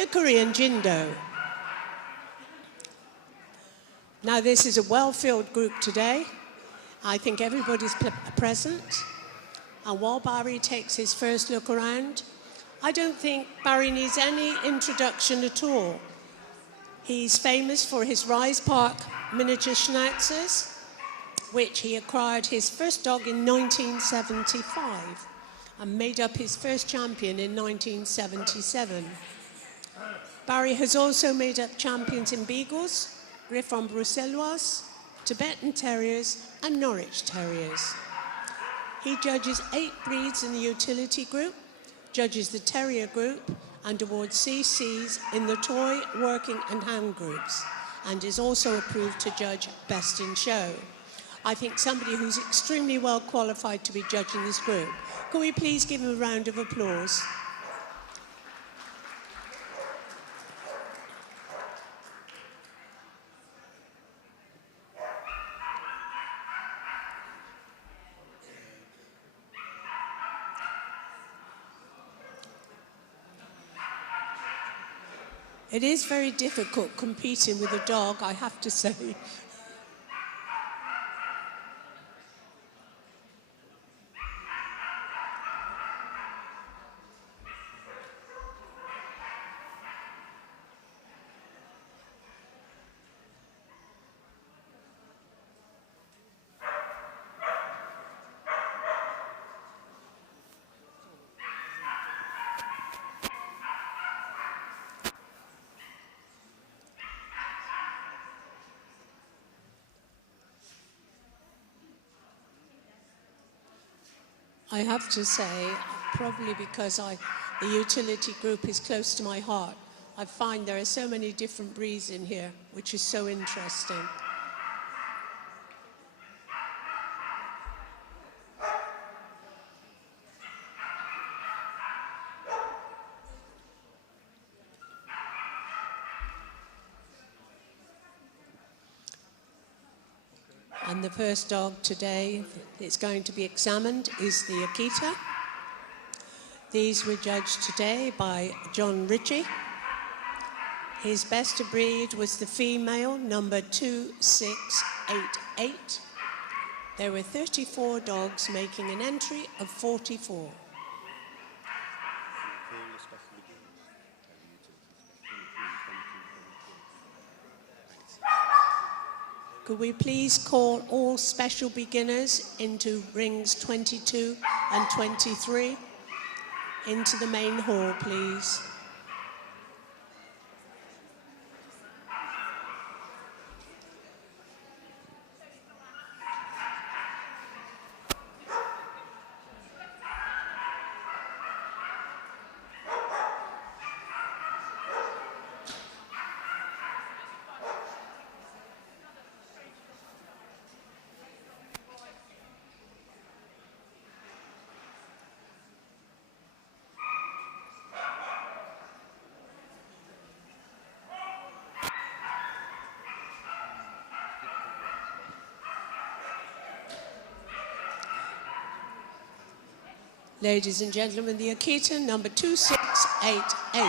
the Korean Jindo. Now, this is a well-filled group today. I think everybody's present. And while Barry takes his first look around, I don't think Barry needs any introduction at all. He's famous for his Rise Park miniature Schnauzers, which he acquired his first dog in 1975 and made up his first champion in 1977. Barry has also made up champions in Beagles, Griffon Bruxellois, Tibetan Terriers and Norwich Terriers. He judges 8 breeds in the utility group, judges the Terrier group and awards CCs in the toy, working and hand groups, and is also approved to judge Best in Show. I think somebody who's extremely well qualified to be judging this group. Can we please give him a round of applause? It is very difficult competing with a dog, I have to say. I have to say, probably because the utility group is close to my heart, I find there are so many different breeds in here, which is so interesting. And the first dog today that's going to be examined is the Akita. These were judged today by John Ritchie. His best of breed was the female, number 2688. There were 34 dogs making an entry of 44. Could we please call all special beginners into rings 22 and 23 into the main hall, please? Ladies and gentlemen, the Akita, number 2688.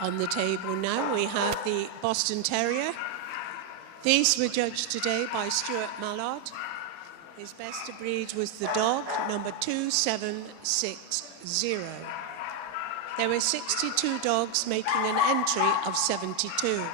On the table now, we have the Boston Terrier. These were judged today by Stuart Mallard. His best of breed was the dog, number 2760. There were 62 dogs making an entry of 72.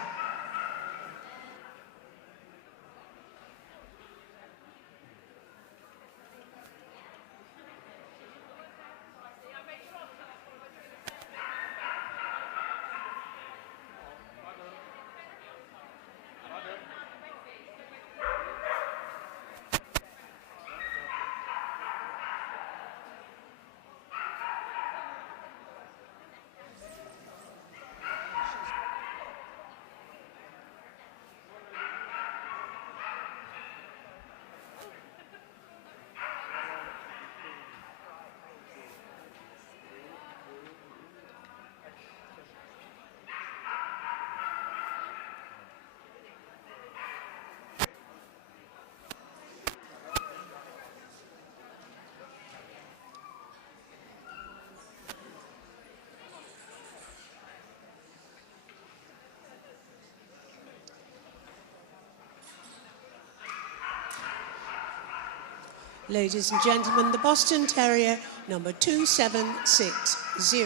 Ladies and gentlemen, the Boston Terrier, number 2760.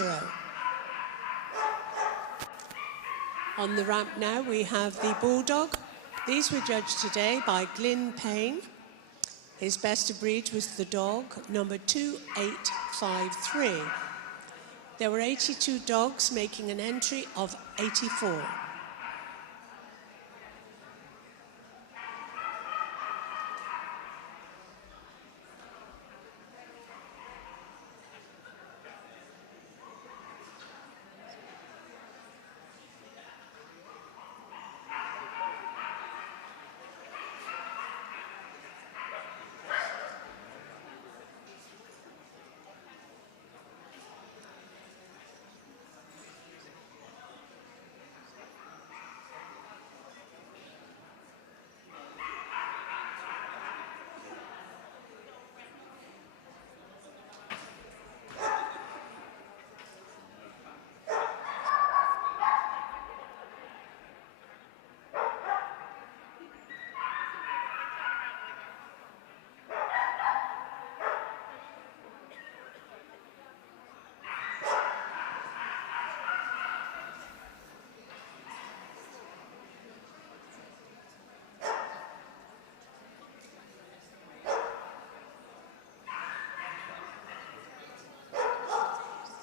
On the ramp now, we have the Bulldog. These were judged today by Glyn Payne. His best of breed was the dog, number 2853. There were 82 dogs, making an entry of 84.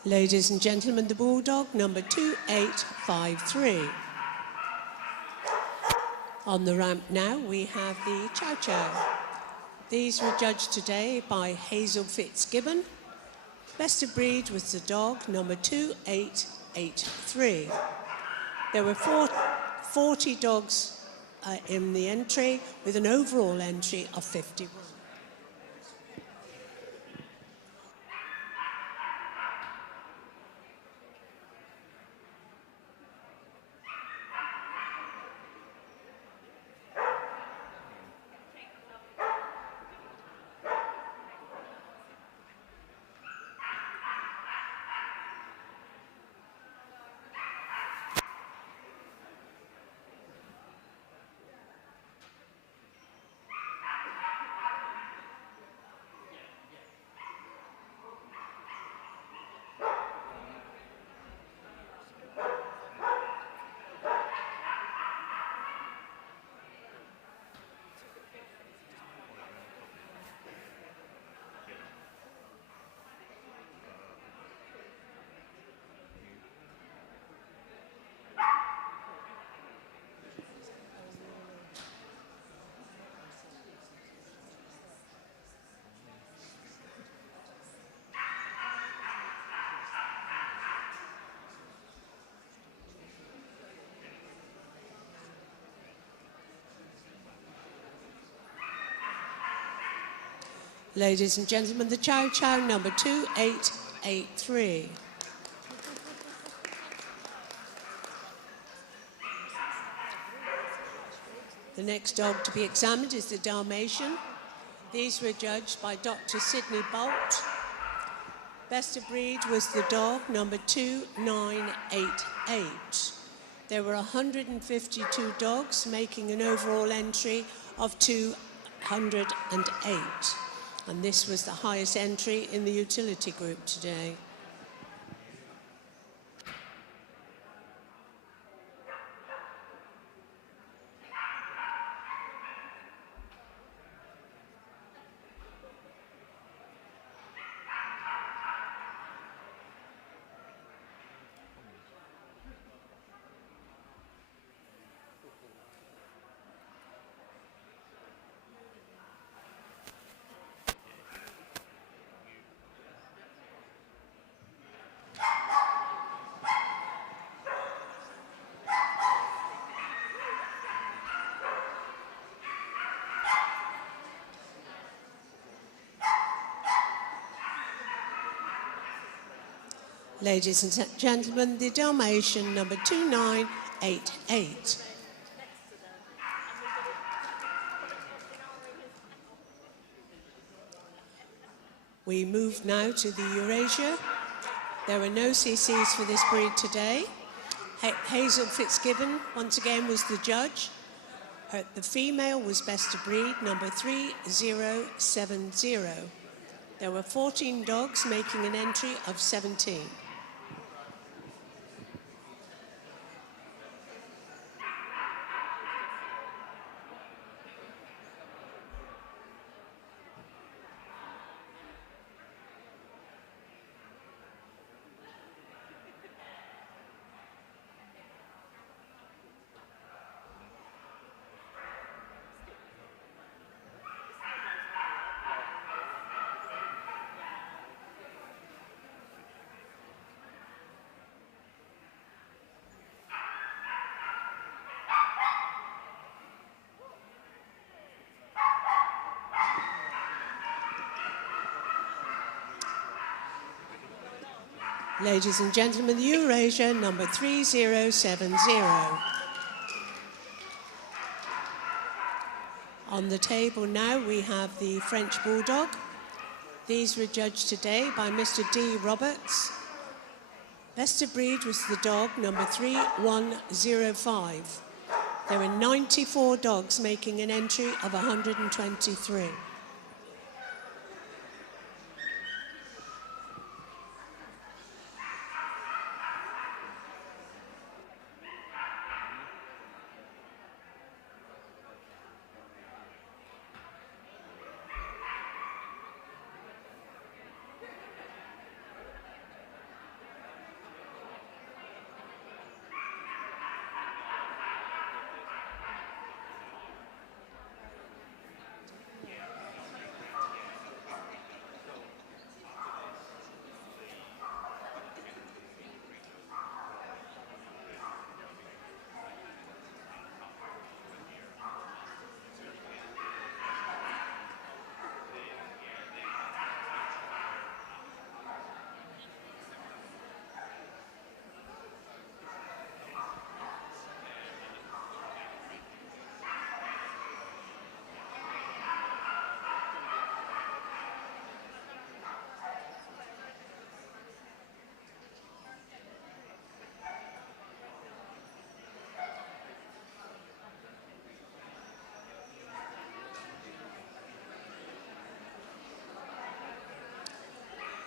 Ladies and gentlemen, the Bulldog, number 2853. On the ramp now, we have the Chow Chow. These were judged today by Hazel Fitzgibbon. Best of breed was the dog, number 2883. There were 40 dogs in the entry, with an overall entry of 51. Ladies and gentlemen, the Chow Chow, number 2883. The next dog to be examined is the Dalmatian. These were judged by Dr. Sidney Bolt. Best of breed was the dog, number 2988. There were 152 dogs, making an overall entry of 208. And this was the highest entry in the utility group today. Ladies and gentlemen, the Dalmatian, number 2988. We move now to the Eurasia. There are no CCs for this breed today. Hazel Fitzgibbon, once again, was the judge. The female was best of breed, number 3070. There were 14 dogs making an entry of 17. Ladies and gentlemen, the Eurasia, number 3070. On the table now, we have the French Bulldog. These were judged today by Mr. D. Roberts. Best of breed was the dog, number 3105. There were 94 dogs making an entry of 123.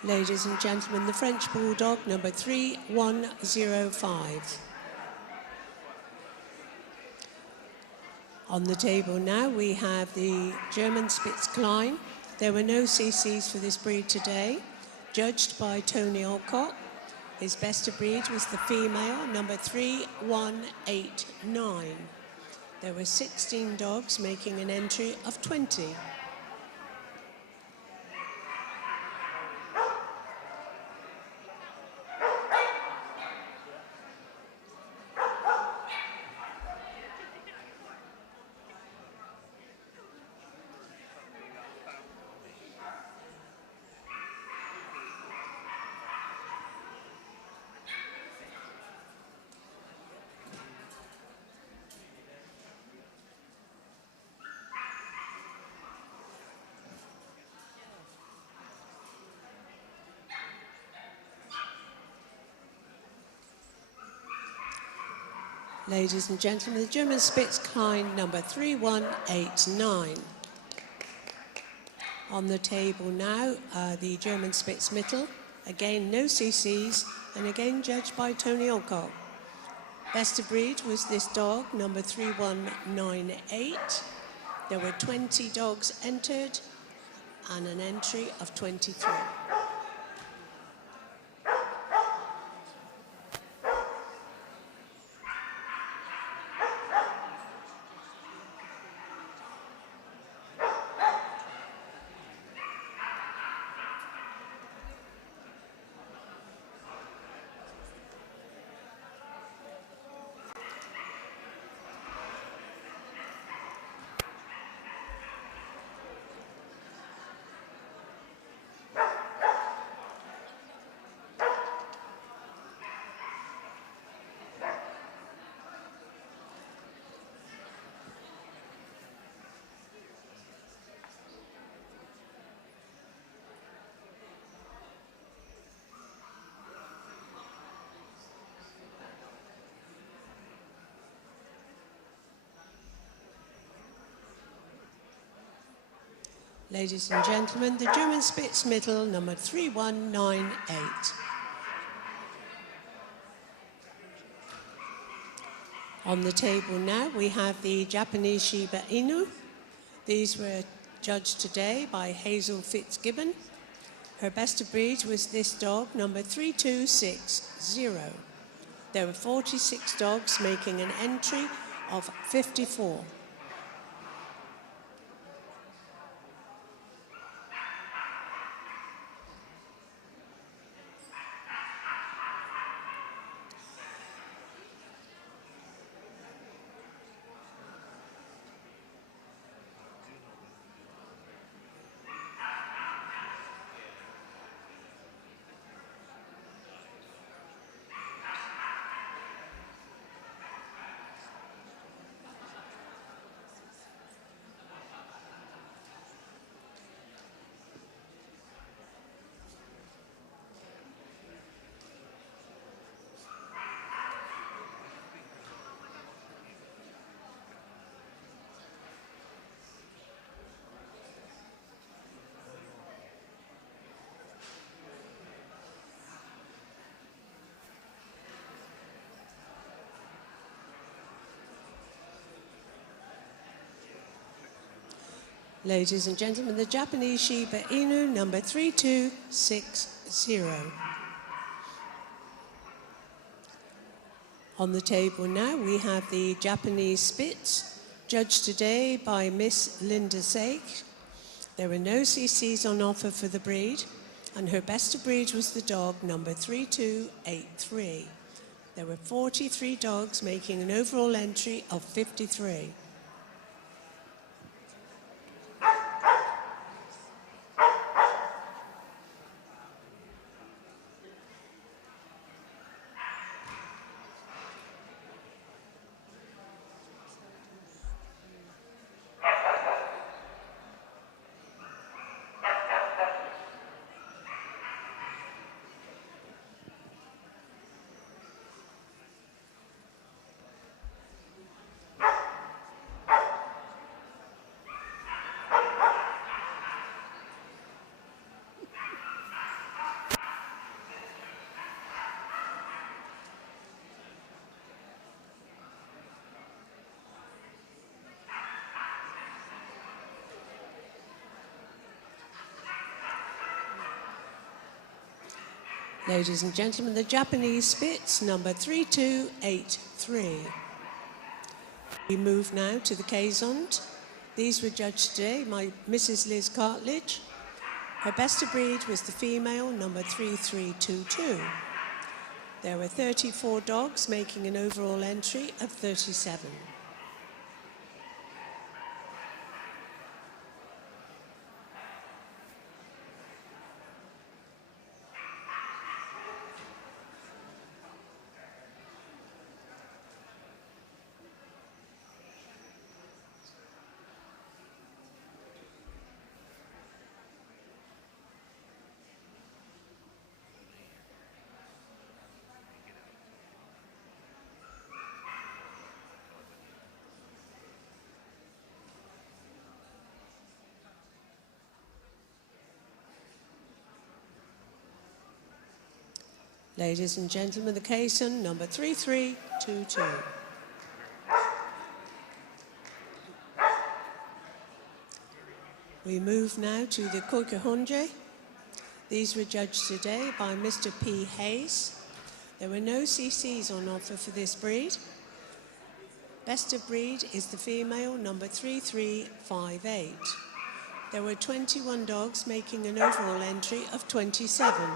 Ladies and gentlemen, the French Bulldog, number 3105. On the table now, we have the German Spitz. There were no CCs for this breed today, judged by Tony Alcock. His best of breed was the female, number 3189. There were 16 dogs making an entry of 20. Ladies and gentlemen, the German Spitz number 3189. On the table now, the German Spitz Mittel. Again, no CCs, and again judged by Tony Alcock. Best of breed was this dog, number 3198. There were 20 dogs entered, and an entry of 23. Ladies and gentlemen, the German Spitz Middle, number 3198. On the table now, we have the Japanese Shiba Inu. These were judged today by Hazel Fitzgibbon. Her best of breed was this dog, number 3260. There were 46 dogs making an entry of 54. Ladies and gentlemen, the Japanese Shiba Inu, number 3260. On the table now, we have the Japanese Spitz, judged today by Miss Linda Sake. There were no CCs on offer for the breed, and her best of breed was the dog, number 3283. There were 43 dogs making an overall entry of 53. Ladies and gentlemen, the Japanese Spitz, number 3283. We move now to the Quezon. These were judged today by Mrs. Liz Cartledge. Her best of breed was the female, number 3322. There were 34 dogs making an overall entry of 37. Ladies and gentlemen, the Quezon, number 3322. We move now to the Koikahonje. These were judged today by Mr. P. Hayes. There were no CCs on offer for this breed. Best of breed is the female, number 3358. There were 21 dogs making an overall entry of 27.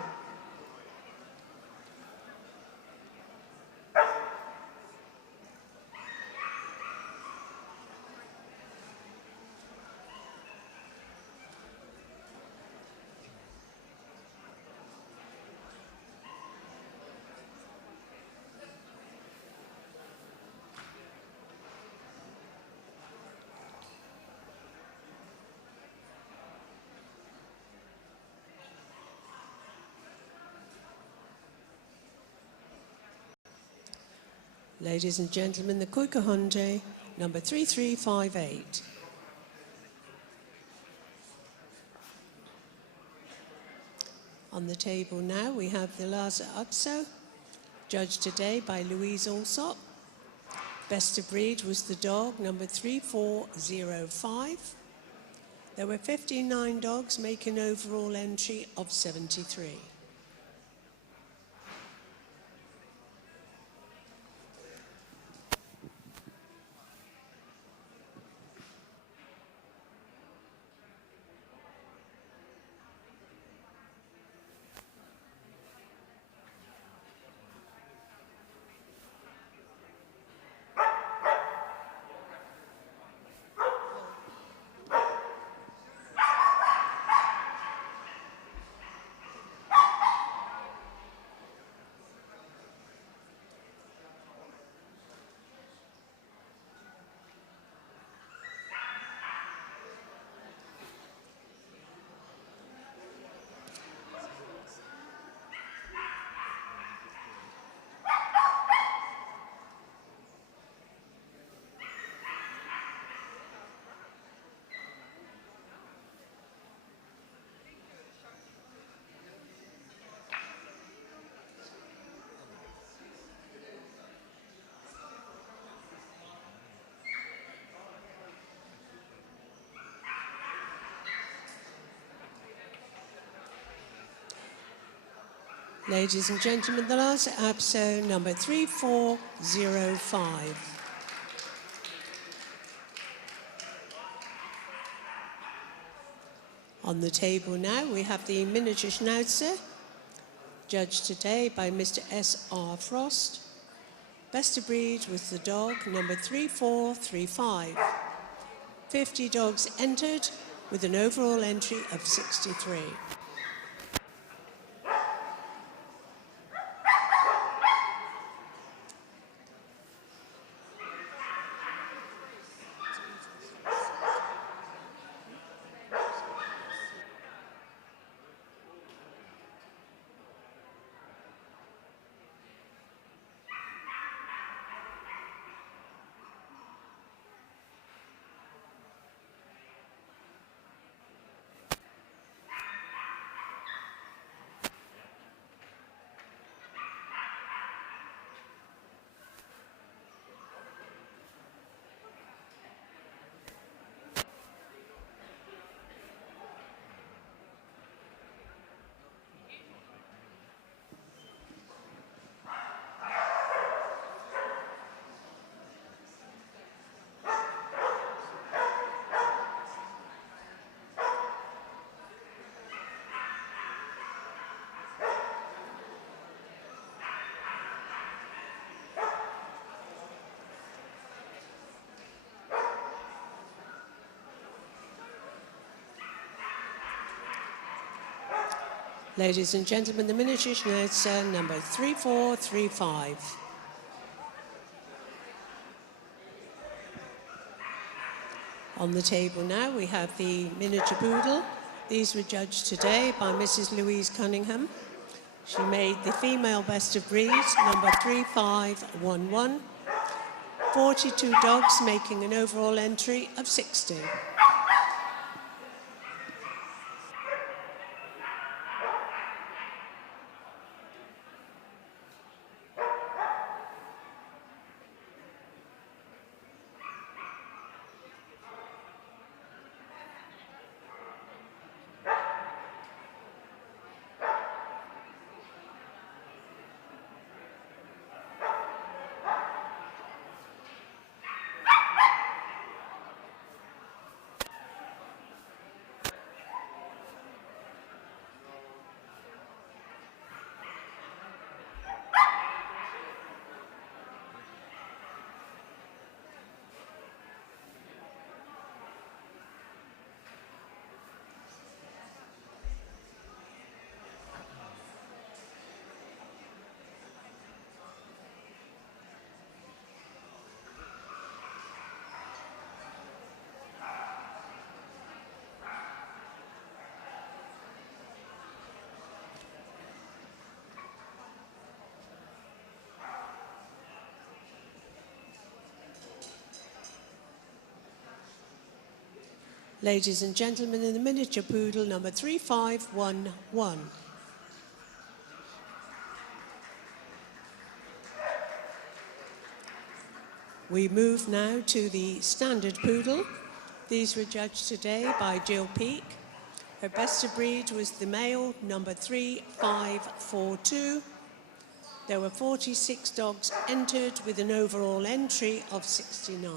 Ladies and gentlemen, the Koikahonje, number 3358. On the table now we have the Lhasa Apso, judged today by Louise Alsop. Best of breed was the dog, number 3405. There were 59 dogs making overall entry of 73. Ladies and gentlemen, the Lhasa Apso, number 3405. On the table now, we have the miniature Schnauzer, judged today by Mr. S.R. Frost. Best of breed was the dog, number 3435. 50 dogs entered with an overall entry of 63. Ladies and gentlemen, the miniature Schnauzer, number 3435. On the table now, we have the miniature Poodle. These were judged today by Mrs. Louise Cunningham. She made the female best of breed, number 3511. 42 dogs making an overall entry of 60. Ladies and gentlemen, in the miniature Poodle, number 3511. We move now to the standard poodle. These were judged today by Jill Peake. Her best of breed was the male, number 3542. There were 46 dogs entered with an overall entry of 69.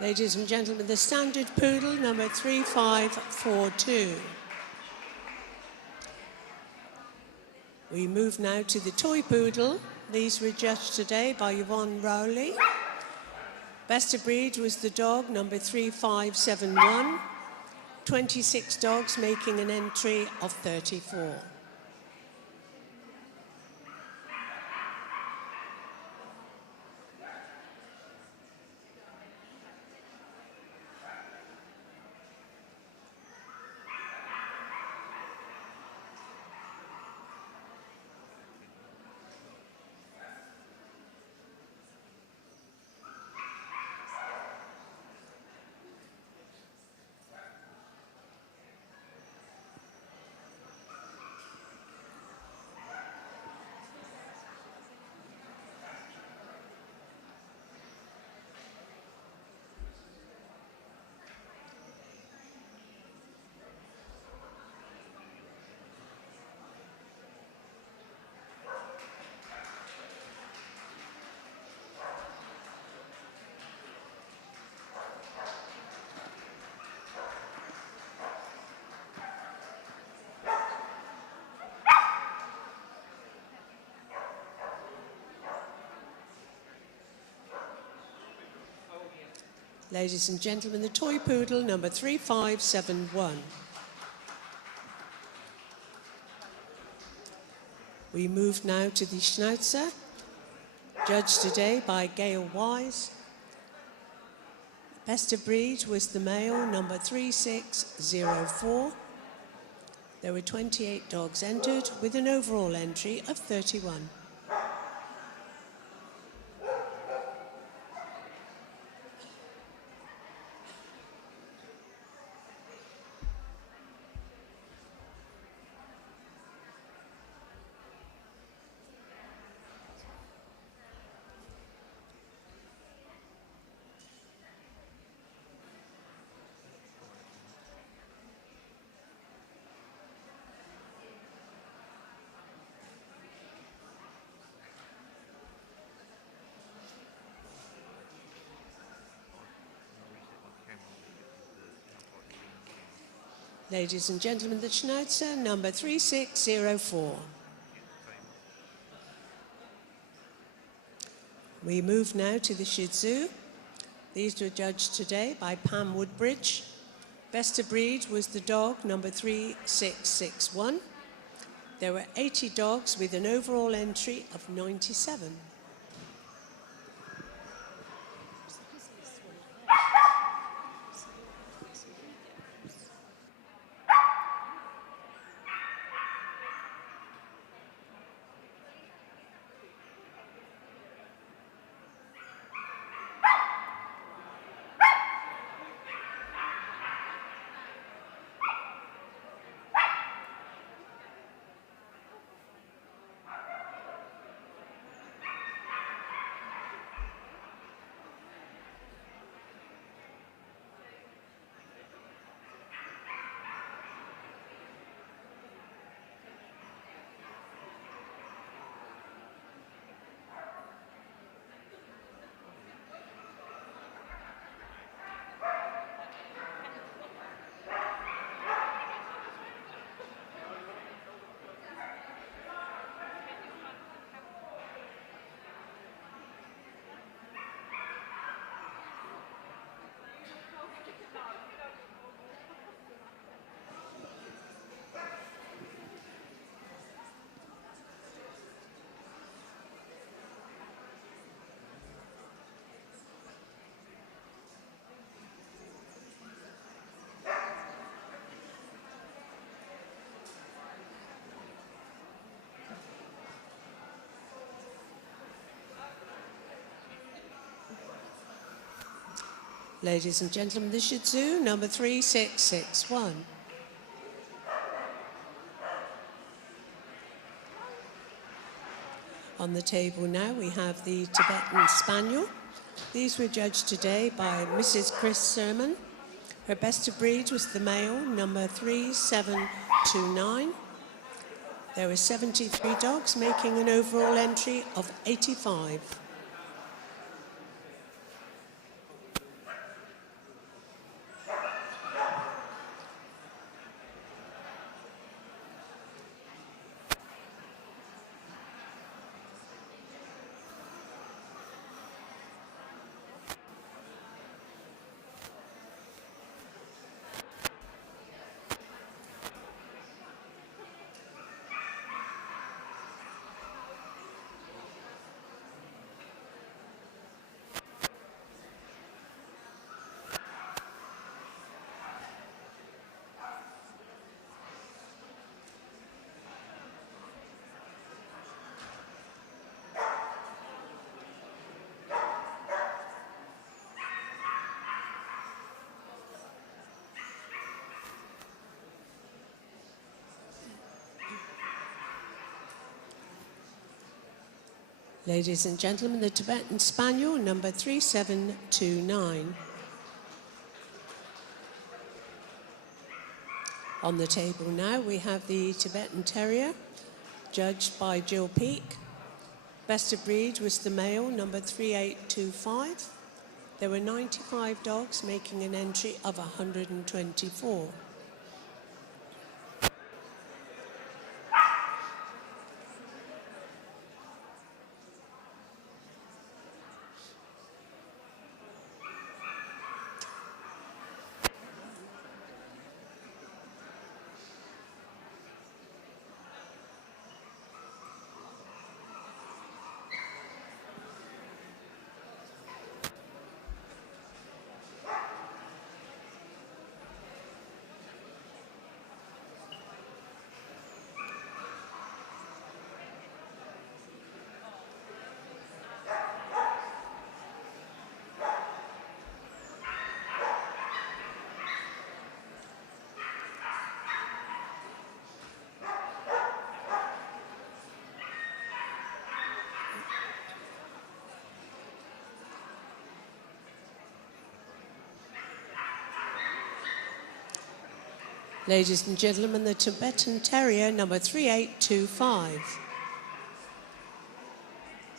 Ladies and gentlemen, the standard poodle, number 3542. We move now to the toy poodle. These were judged today by Yvonne Rowley. Best of breed was the dog, number 3571. 26 dogs making an entry of 34. Ladies and gentlemen, the toy poodle, number 3571. We move now to the Schnauzer, judged today by Gail Wise. Best of breed was the male, number 3604. There were 28 dogs entered with an overall entry of 31. Ladies and gentlemen, the Schnauzer, number 3604. We move now to the Shih Tzu. These were judged today by Pam Woodbridge. Best of breed was the dog, number 3661. There were 80 dogs with an overall entry of 97. Ladies and gentlemen, the Shih Tzu, number 3661. On the table now we have the Tibetan Spaniel. These were judged today by Mrs. Chris Sermon. Her best of breed was the male, number 3729. There were 73 dogs, making an overall entry of 85. Ladies and gentlemen, the Tibetan Spaniel, number 3729. On the table now, we have the Tibetan Terrier, judged by W.E.L.K.S. Best of breed was the male, number 3825. There were 95 dogs, making an entry of 124. Ladies and gentlemen, the Tibetan Terrier, number 3825.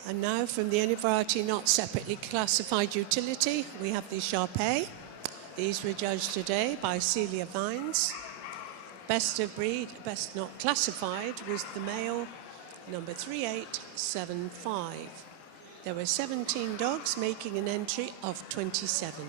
And now from the any variety not separately classified utility, we have the Shar-Pei. These were judged today by Celia Vines. Best of breed, best not classified, was the male, number 3875. There were 17 dogs, making an entry of 27.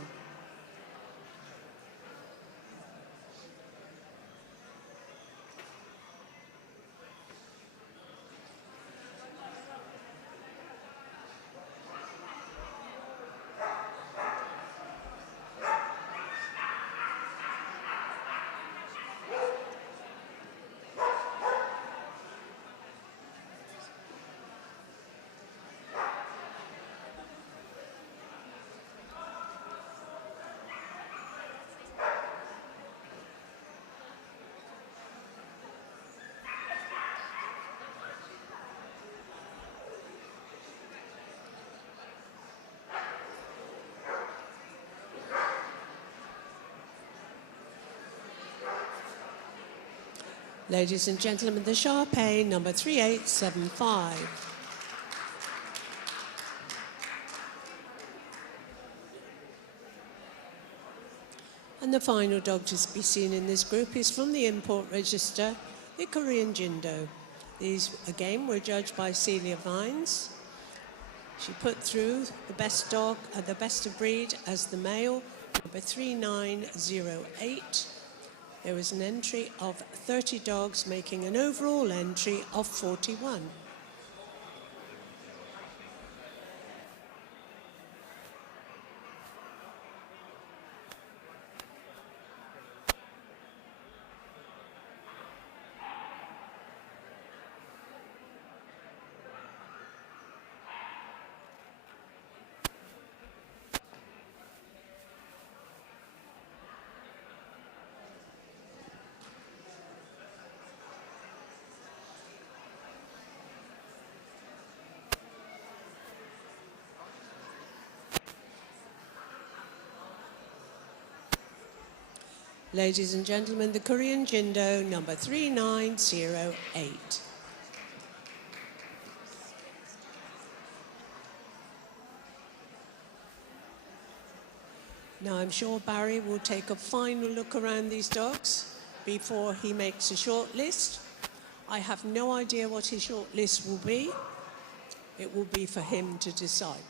Ladies and gentlemen, the Shar-Pei, number 3875. And the final dog to be seen in this group is from the import register, the Korean Jindo. These, again, were judged by Celia Vines. She put through the best dog, the best of breed as the male, number 3908. There was an entry of 30 dogs, making an overall entry of 41. Ladies and gentlemen, the Korean Jindo, number 3908. Now, I'm sure Barry will take a final look around these dogs before he makes a short list. I have no idea what his short list will be. It will be for him to decide.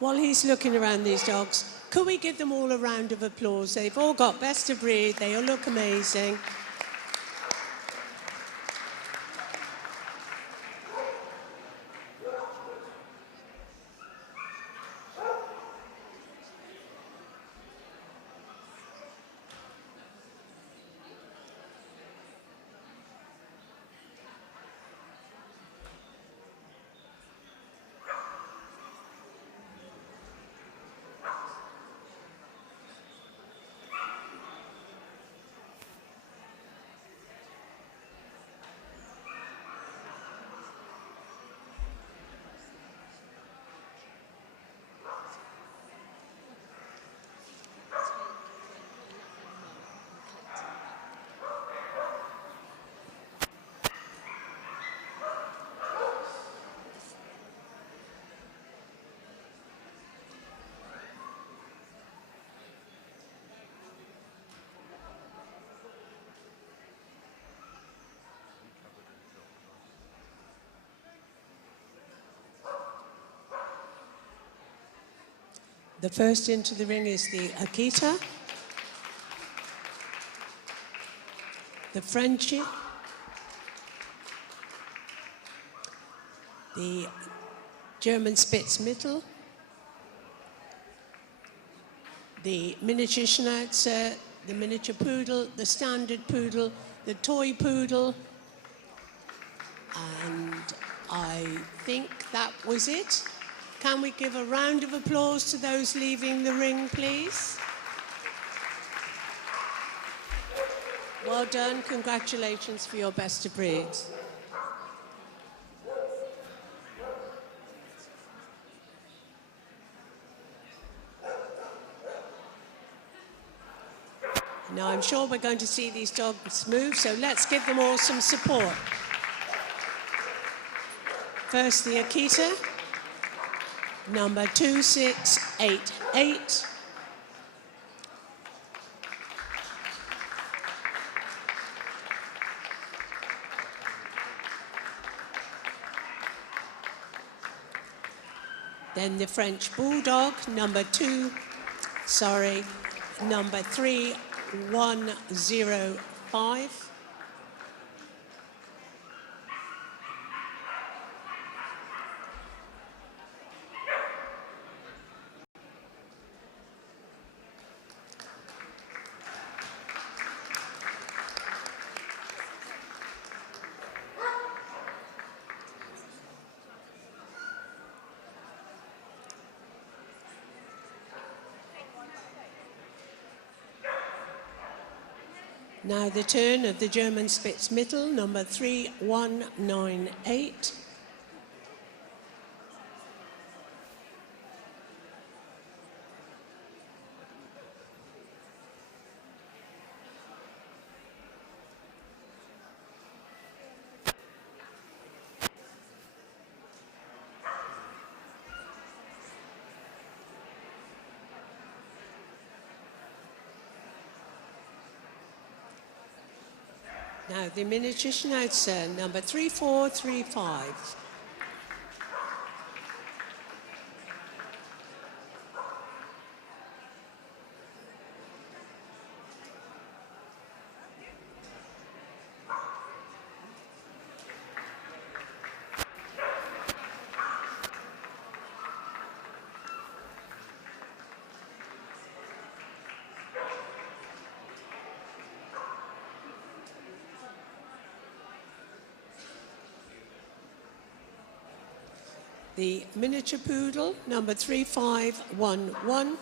While he's looking around these dogs, could we give them all a round of applause? They've all got best of breed. They all look amazing. The first into the ring is the Akita, the Frenchie, the German Spitz Mittel, the miniature Schnauzer, the miniature Poodle, the standard Poodle, the toy Poodle, and I think that was it. Can we give a round of applause to those leaving the ring, please? Well done. Congratulations for your best of breeds. Now, I'm sure we're going to see these dogs move, so let's give them all some support. First, the Akita, number 2688. Then the French Bulldog, number 3105. Now the turn of the German Spitz Mittel, number 3198. Now the miniature Schnauzer, number 3435. The miniature Poodle, number 3511.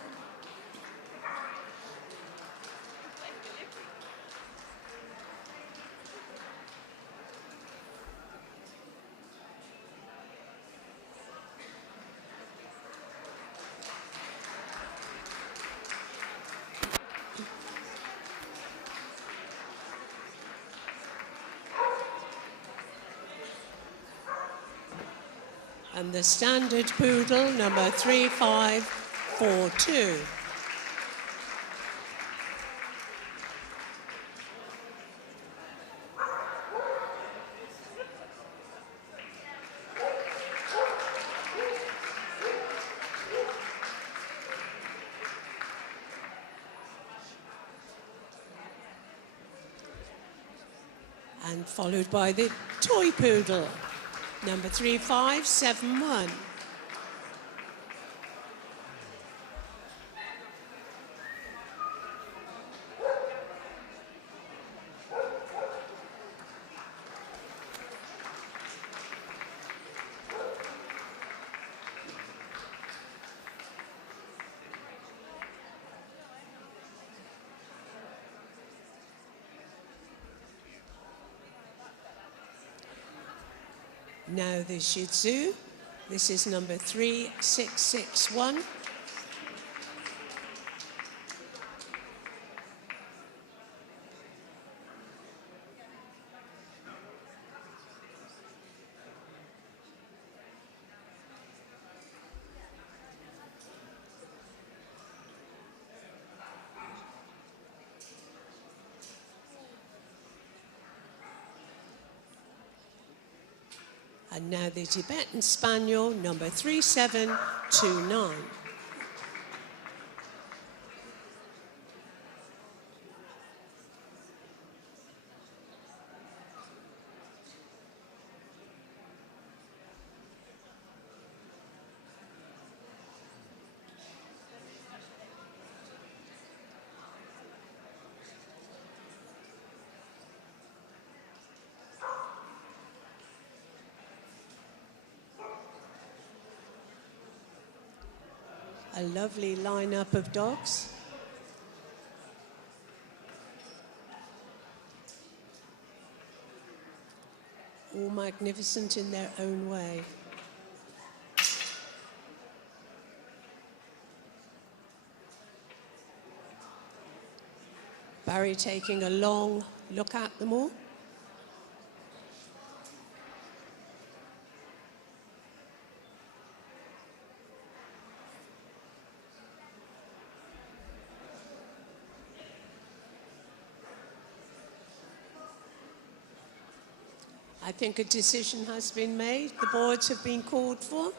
And the standard poodle, number 3542. And followed by the toy poodle, number 3571. Now the Shih Tzu, this is number 3661. And now the Tibetan Spaniel, number 3729. A lovely lineup of dogs. All magnificent in their own way. Barry taking a long look at them all. I think a decision has been made. The boards have been called for.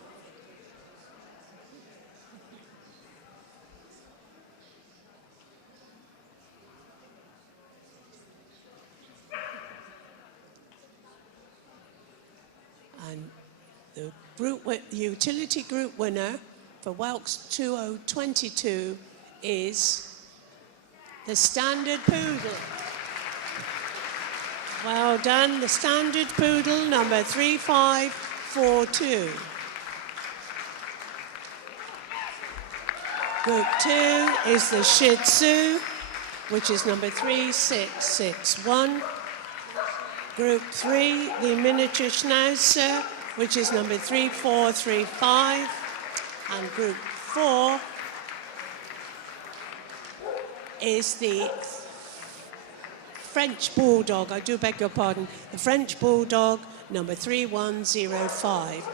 And the utility group winner for W.E.L.K.S 2022 is the standard poodle. Well done, the standard poodle, number 3542. Group 2 is the Shih Tzu, which is number 3661. Group 3, the miniature Schnauzer, which is number 3435. And Group 4 is the French Bulldog, I do beg your pardon, the French Bulldog, number 3105.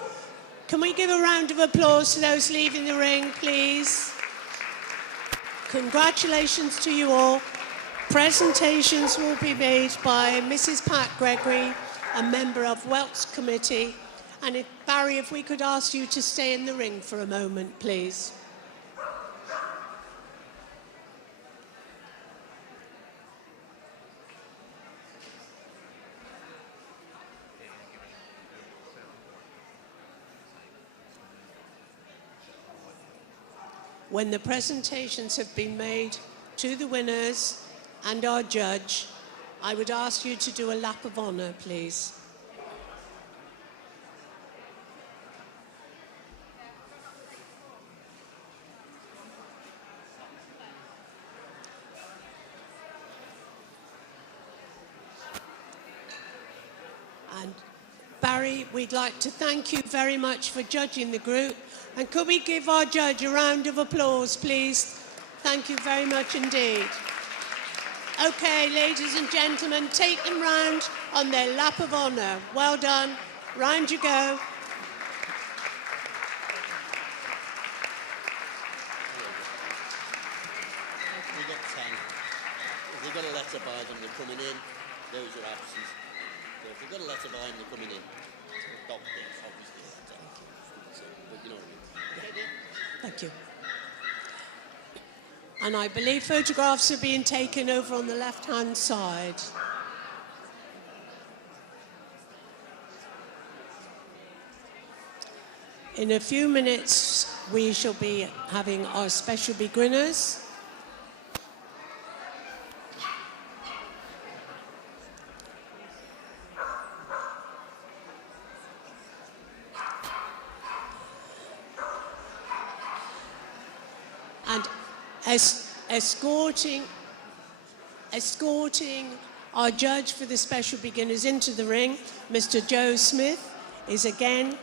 Can we give a round of applause to those leaving the ring, please? Congratulations to you all. Presentations will be made by Mrs. Pat Gregory, a member of W.E.L.K.S committee. And if, Barry, if we could ask you to stay in the ring for a moment, please. When the presentations have been made to the winners and our judge, I would ask you to do a lap of honour, please. And Barry, we'd like to thank you very much for judging the group. And could we give our judge a round of applause, please? Thank you very much indeed. Okay, ladies and gentlemen, take them round on their lap of honour. Well done. Round you go. 10. If they've got a letter by them, they're coming in. Those are absent. So if they've got a letter by them, they're coming in. Dog things, obviously. So, but you know what I mean. Okay, dear? Thank you. And I believe photographs are being taken over on the left-hand side. In a few minutes, we shall be having our special beginners. And escorting our judge for the special beginners into the ring, Mr. Joe Smith, is again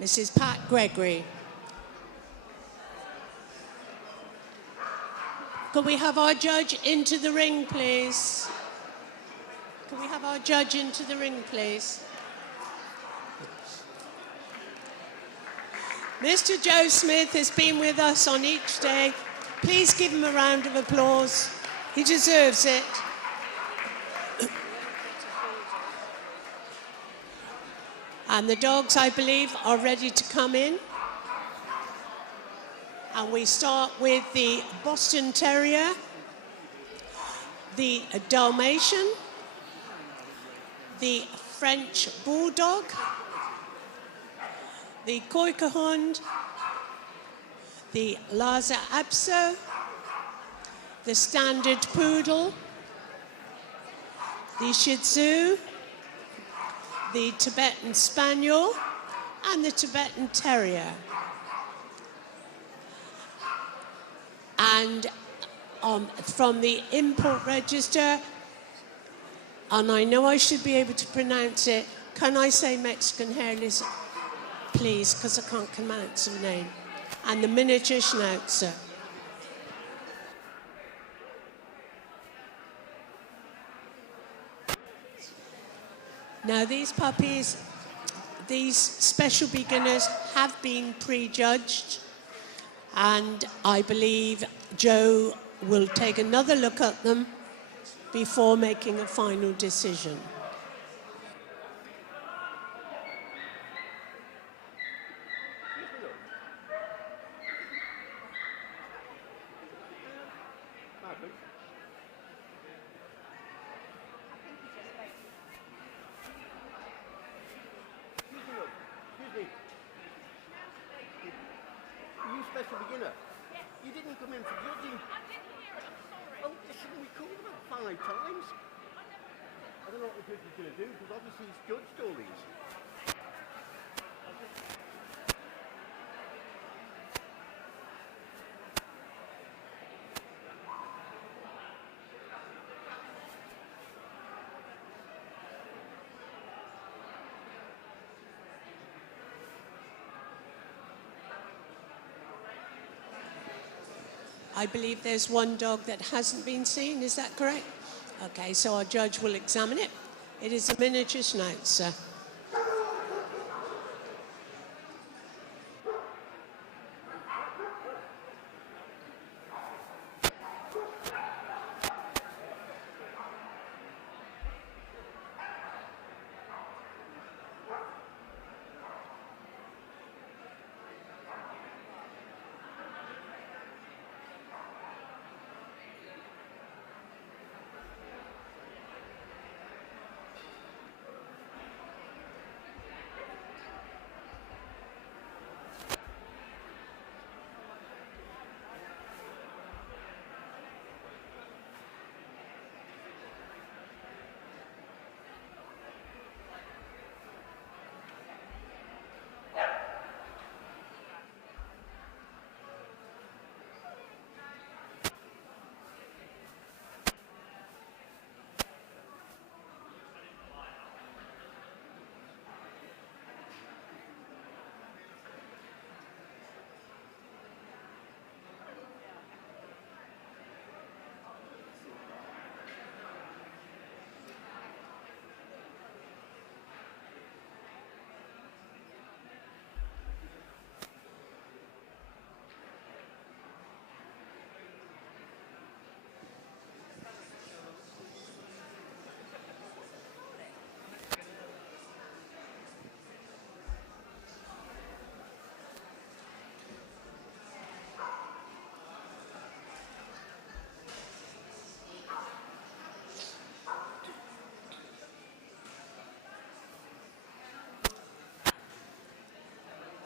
Mrs. Pat Gregory. Could we have our judge into the ring, please? Can we have our judge into the ring, please? Mr. Joe Smith has been with us on each day. Please give him a round of applause. He deserves it. And the dogs, I believe, are ready to come in. And we start with the Boston Terrier, the Dalmatian, the French Bulldog, the Koikahund, the Lhasa Apso, the Standard Poodle, the Shih Tzu, the Tibetan Spaniel, and the Tibetan Terrier. And from the import register, and I know I should be able to pronounce it, can I say Mexican hairless, please, because I can't pronounce the name, and the miniature Schnauzer. Now these puppies, these special beginners have been prejudged, and I believe Joe will take another look at them before making a final decision. Special beginner? Yes. You didn't come in for judging. I didn't hear it, I'm sorry. Oh, shouldn't we call about 5 times? I don't know what the judge is going to do, because obviously he's judged all these. I believe there's one dog that hasn't been seen, is that correct? Okay, so our judge will examine it. It is a miniature Schnauzer.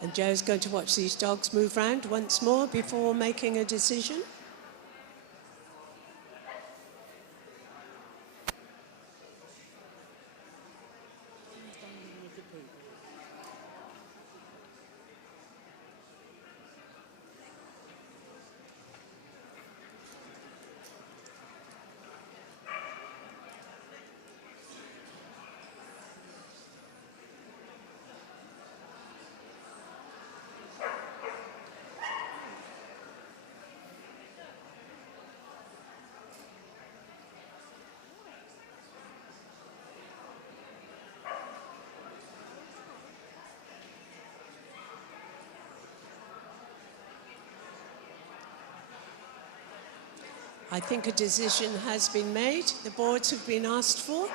And Joe's going to watch these dogs move around once more before making a decision. I think a decision has been made. The boards have been asked for.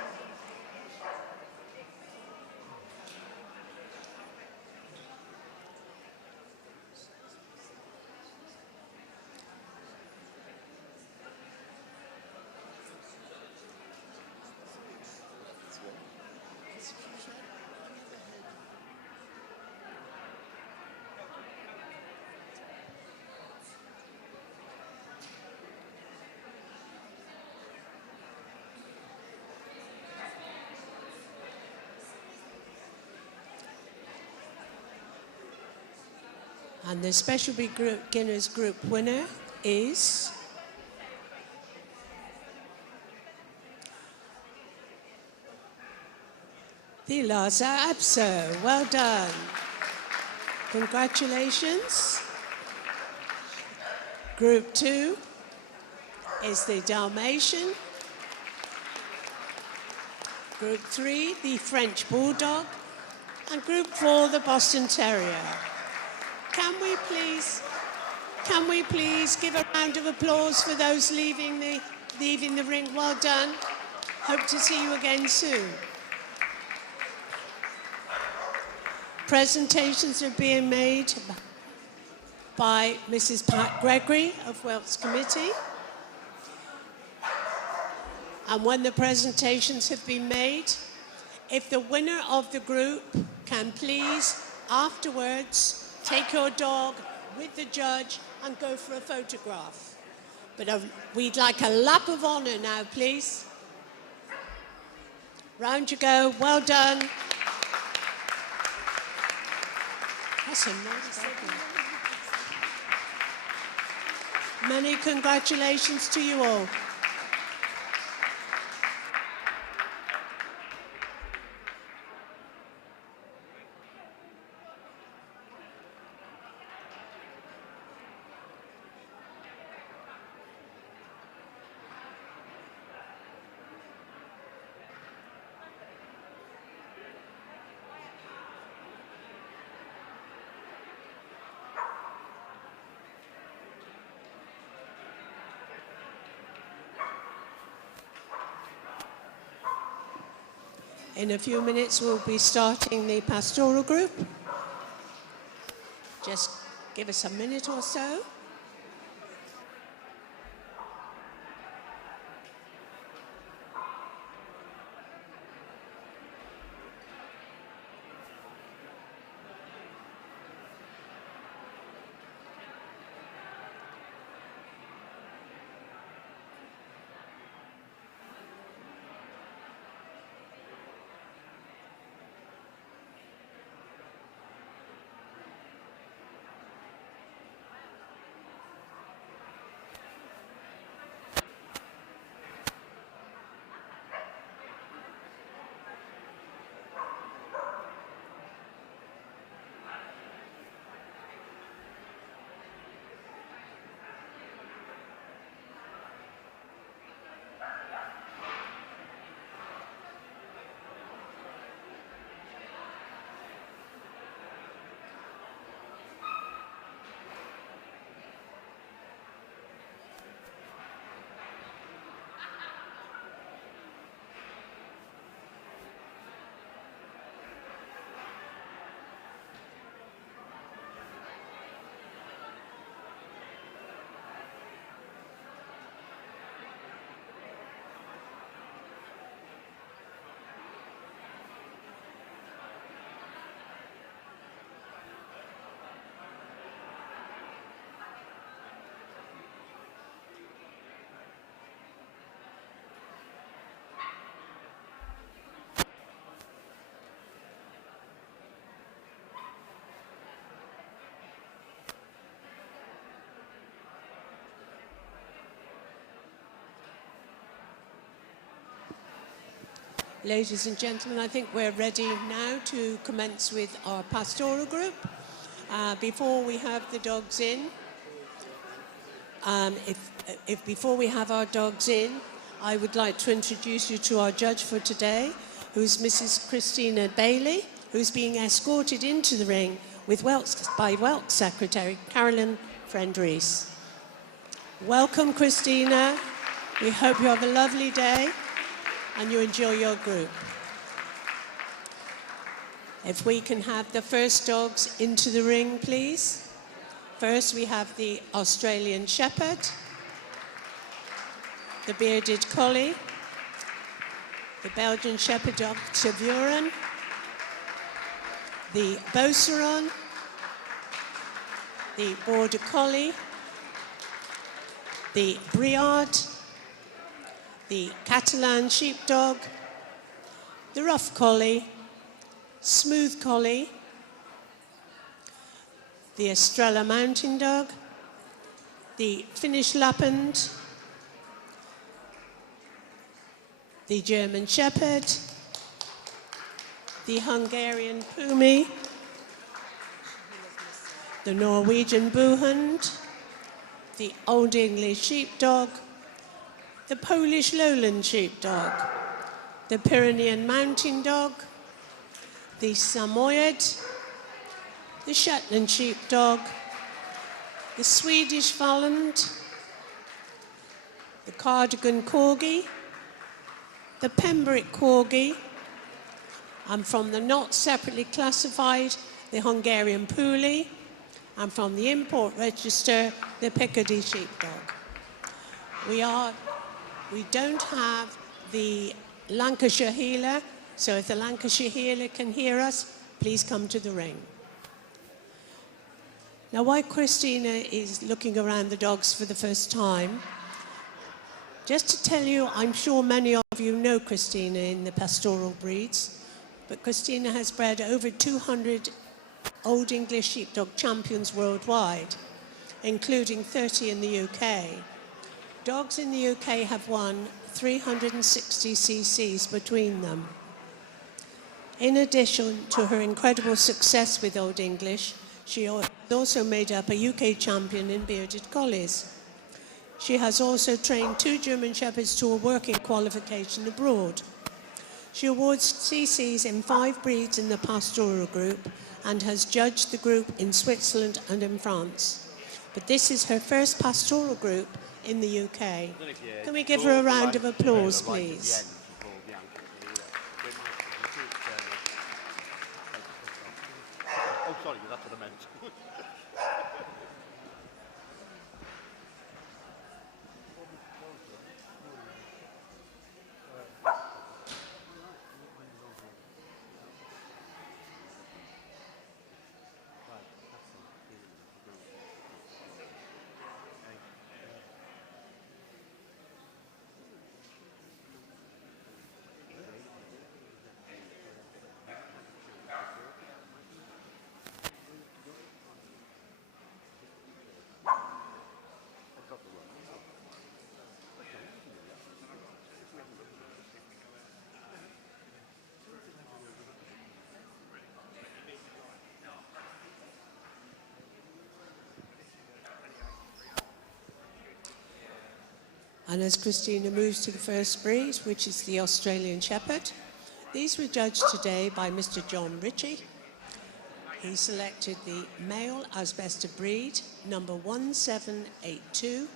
And the special beginners group winner is the Lhasa Apso. Well done. Congratulations. Group 2 is the Dalmatian. Group 3, the French Bulldog. And Group 4, the Boston Terrier. Can we please give a round of applause for those leaving the ring? Well done. Hope to see you again soon. Presentations are being made by Mrs. Pat Gregory of W.E.L.K.S Committee. And when the presentations have been made, if the winner of the group can please, afterwards, take your dog with the judge and go for a photograph. But we'd like a lap of honour now, please. Round you go. Well done. That's a nice dog. Many congratulations to you all. In a few minutes, we'll be starting the pastoral group. Just give us a minute or so. Ladies and gentlemen, I think we're ready now to commence with our pastoral group. Before we have the dogs in, before we have our dogs in, I would like to introduce you to our judge for today, who's Mrs. Christina Bailey, who's being escorted into the ring with by W.E.L.K.S Secretary Carolyn Friend-Rees. Welcome, Christina. We hope you have a lovely day and you enjoy your group. If we can have the first dogs into the ring, please. First, we have the Australian Shepherd, the Bearded Collie, the Belgian Shepherd Dog Beauceron, the Beauceron, the Border Collie, the Briard, the Catalan Sheepdog, the Rough Collie, Smooth Collie, the Estrella Mountain Dog, the Finnish Lapland, the German Shepherd, the Hungarian Pulley, the Norwegian Bullhund, the Old English Sheepdog, the Polish Lowland Sheepdog, the Pyrenean Mountain Dog, the Samoyed, the Shetland Sheepdog, the Swedish Lowland, the Cardigan Corgi, the Pembroke Corgi, and from the not separately classified, the Hungarian Pulley, and from the import register, the Piccadilly Sheepdog. We don't have the Lancashire healer, so if the Lancashire healer can hear us, please come to the ring. Now, while Christina is looking around the dogs for the first time, just to tell you, I'm sure many of you know Christina in the pastoral breeds, but Christina has bred over 200 Old English Sheepdog champions worldwide, including 30 in the UK. Dogs in the UK have won 360 CCs between them. In addition to her incredible success with Old English, she also made up a UK champion in bearded collies. She has also trained 2 German Shepherds to a working qualification abroad. She awards CCs in 5 breeds in the pastoral group and has judged the group in Switzerland and in France. But this is her first pastoral group in the UK. Can we give her a round of applause, please? Oh, sorry, that's what I meant. And as Christina moves to the first breed, which is the Australian Shepherd, these were judged today by Mr. John Ritchie. He selected the male as best of breed, number 1782.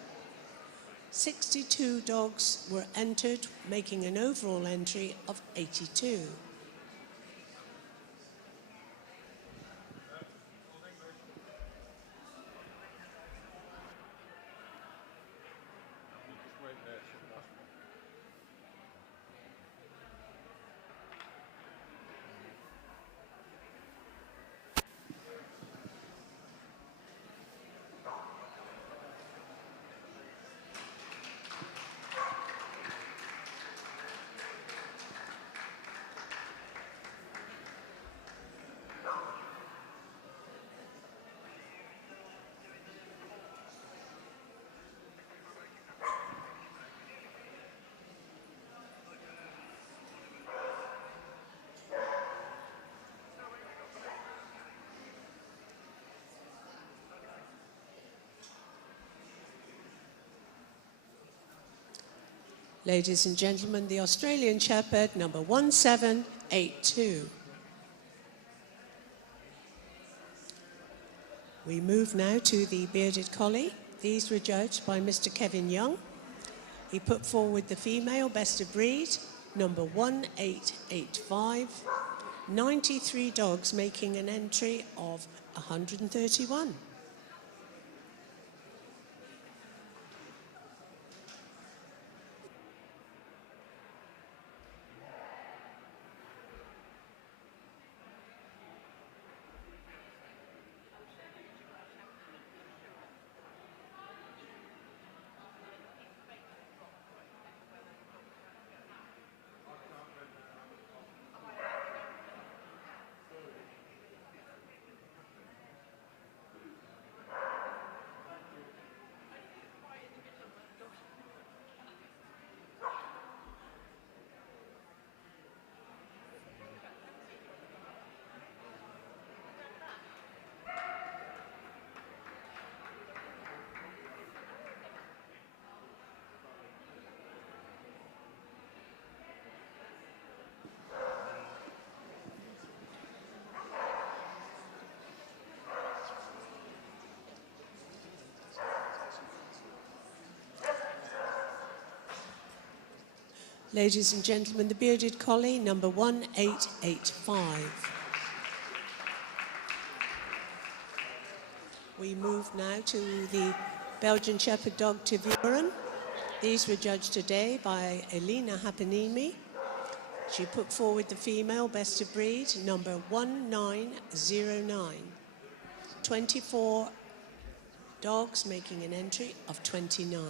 62 dogs were entered, making an overall entry of 82. Ladies and gentlemen, the Australian Shepherd, number 1782. We move now to the Bearded Collie. These were judged by Mr. Kevin Young. He put forward the female best of breed, number 1885. 93 dogs making an entry of 131. Ladies and gentlemen, the Bearded Collie, number 1885. We move now to the Belgian Shepherd Dog Beauceron. These were judged today by Elena Hapanimi. She put forward the female best of breed, number 1909. 24 dogs making an entry of 29.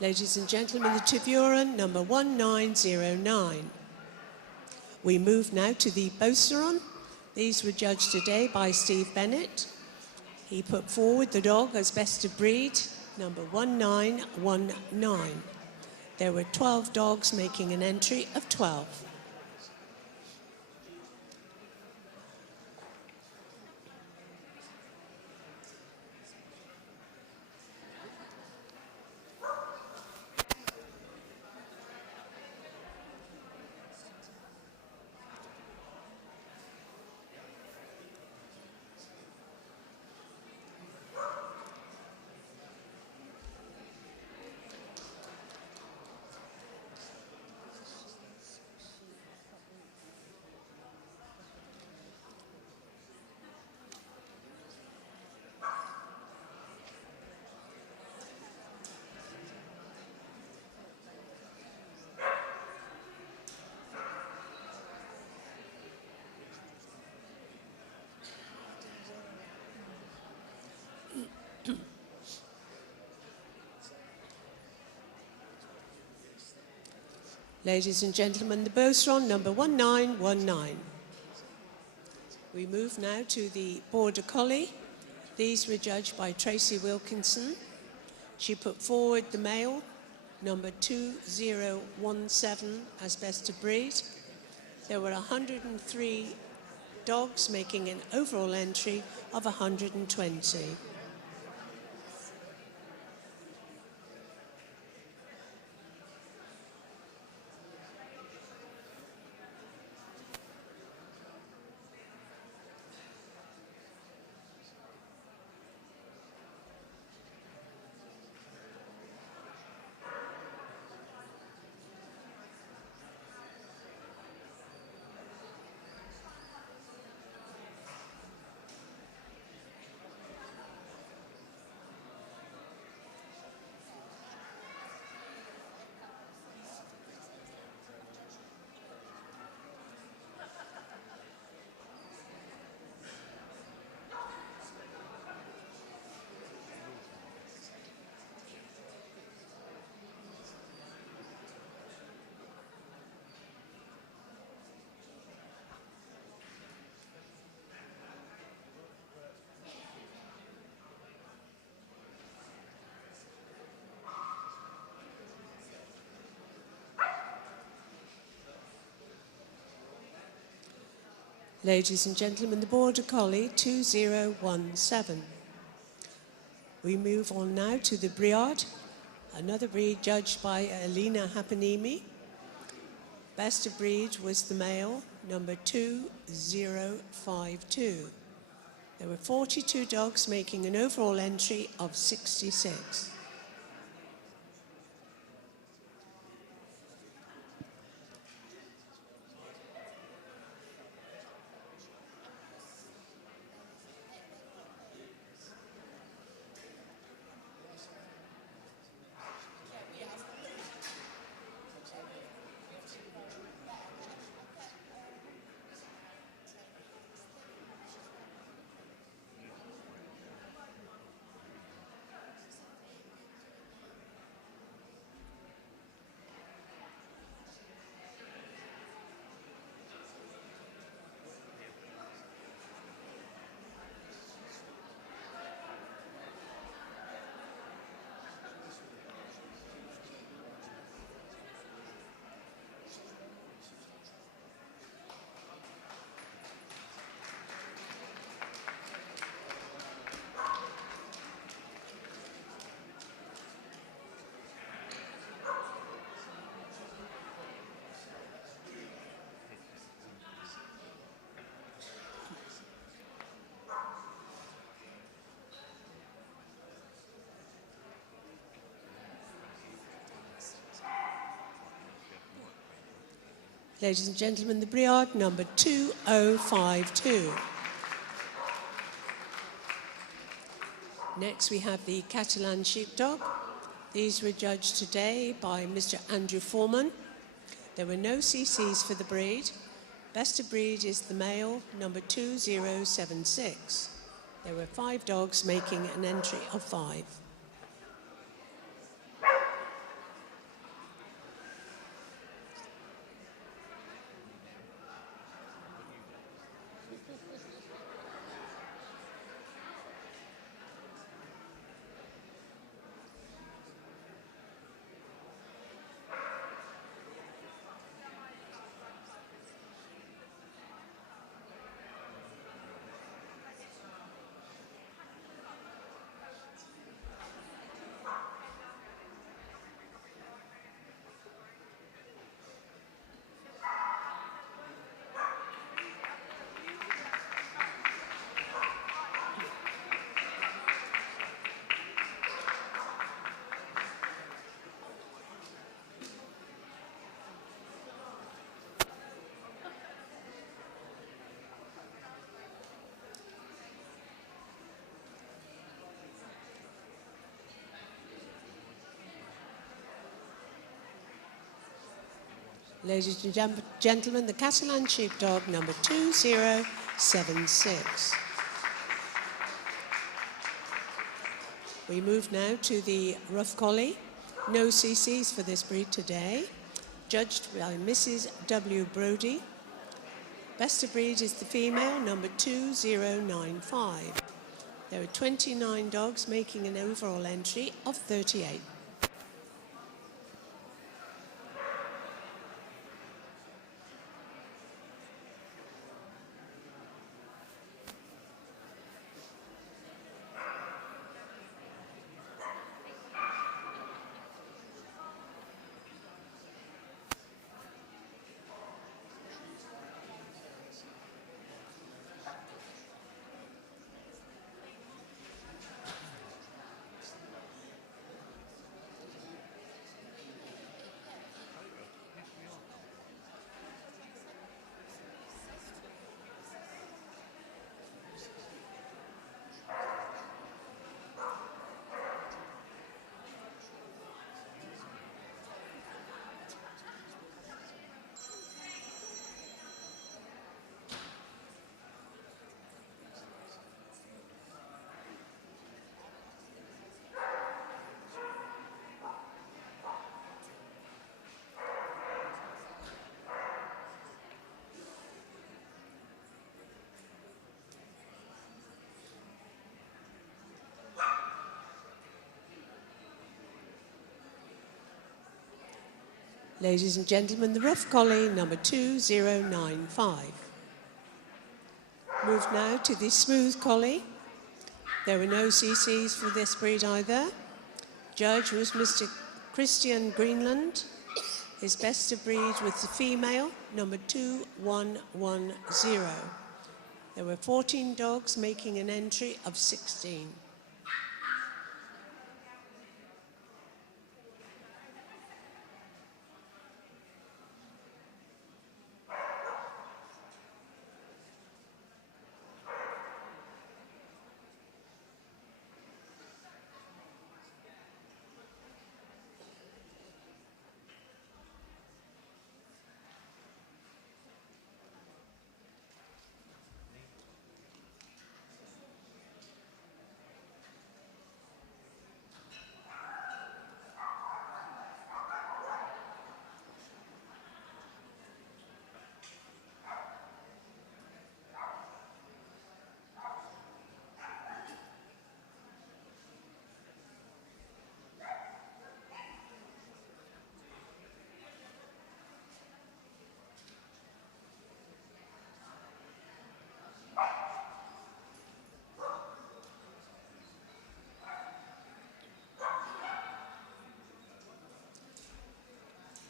Ladies and gentlemen, the Beauceron, number 1909. We move now to the Beauceron. These were judged today by Steve Bennett. He put forward the dog as best of breed, number 1919. There were 12 dogs making an entry of 12. Ladies and gentlemen, the Beauceron, number 1919. We move now to the Border Collie. These were judged by Tracy Wilkinson. She put forward the male, number 2017, as best of breed. There were 103 dogs making an overall entry of 120. Ladies and gentlemen, the Border Collie 2017. We move on now to the Briard, another breed judged by Alina Hapanimi. Best of breed was the male, number 2052. There were 42 dogs making an overall entry of 66. Ladies and gentlemen, the Briard number 2052. Next we have the Catalan Sheepdog. These were judged today by Mr. Andrew Foreman. There were no CCs for the breed. Best of breed is the male, number 2076. There were 5 dogs making an entry of 5. Ladies and gentlemen, the Catalan Sheepdog number 2076. We move now to the Rough Collie. No CCs for this breed today. Judged by Mrs. W. Brody. Best of breed is the female, number 2095. There are 29 dogs making an overall entry of 38. Ladies and gentlemen, the Rough Collie number 2095. Move now to the Smooth Collie. There were no CCs for this breed either. Judge was Mr. Christian Greenland. His best of breed was the female, number 2110. There were 14 dogs making an entry of 16.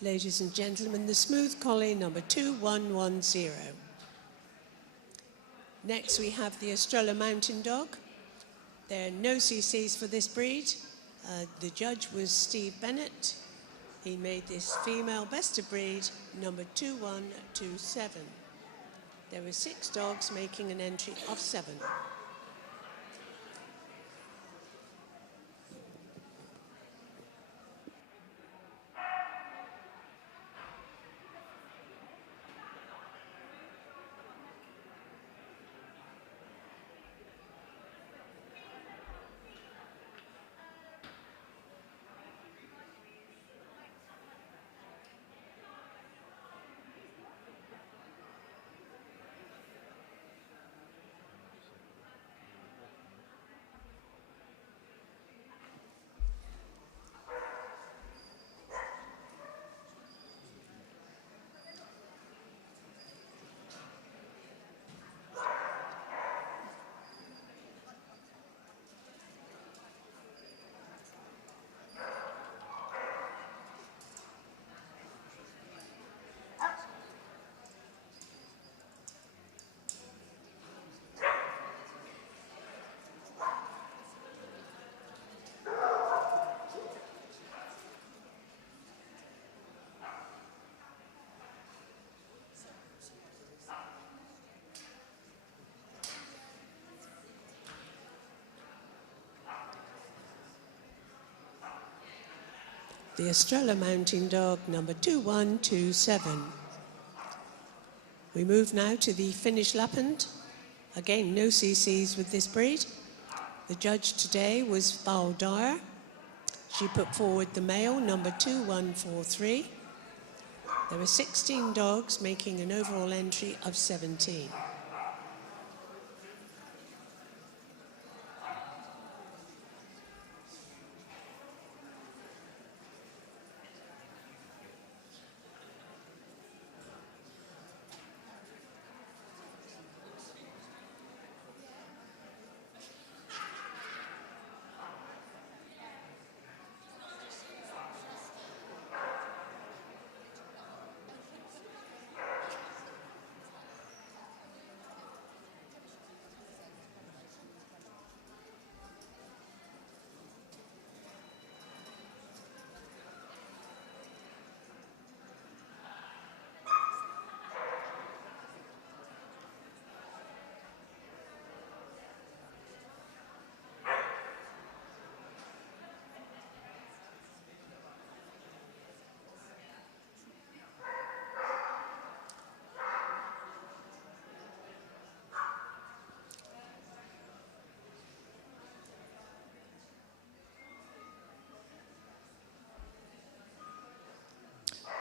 Ladies and gentlemen, the Smooth Collie, number 2110. Next, we have the Australian Mountain Dog. There are no CCs for this breed. The judge was Steve Bennett. He made this female best of breed, number 2127. There were 6 dogs making an entry of 7. The Australian Mountain Dog, number 2127. We move now to the Finnish Lapland. Again, no CCs with this breed. The judge today was Val Dyer. She put forward the male, number 2143. There were 16 dogs making an overall entry of 17.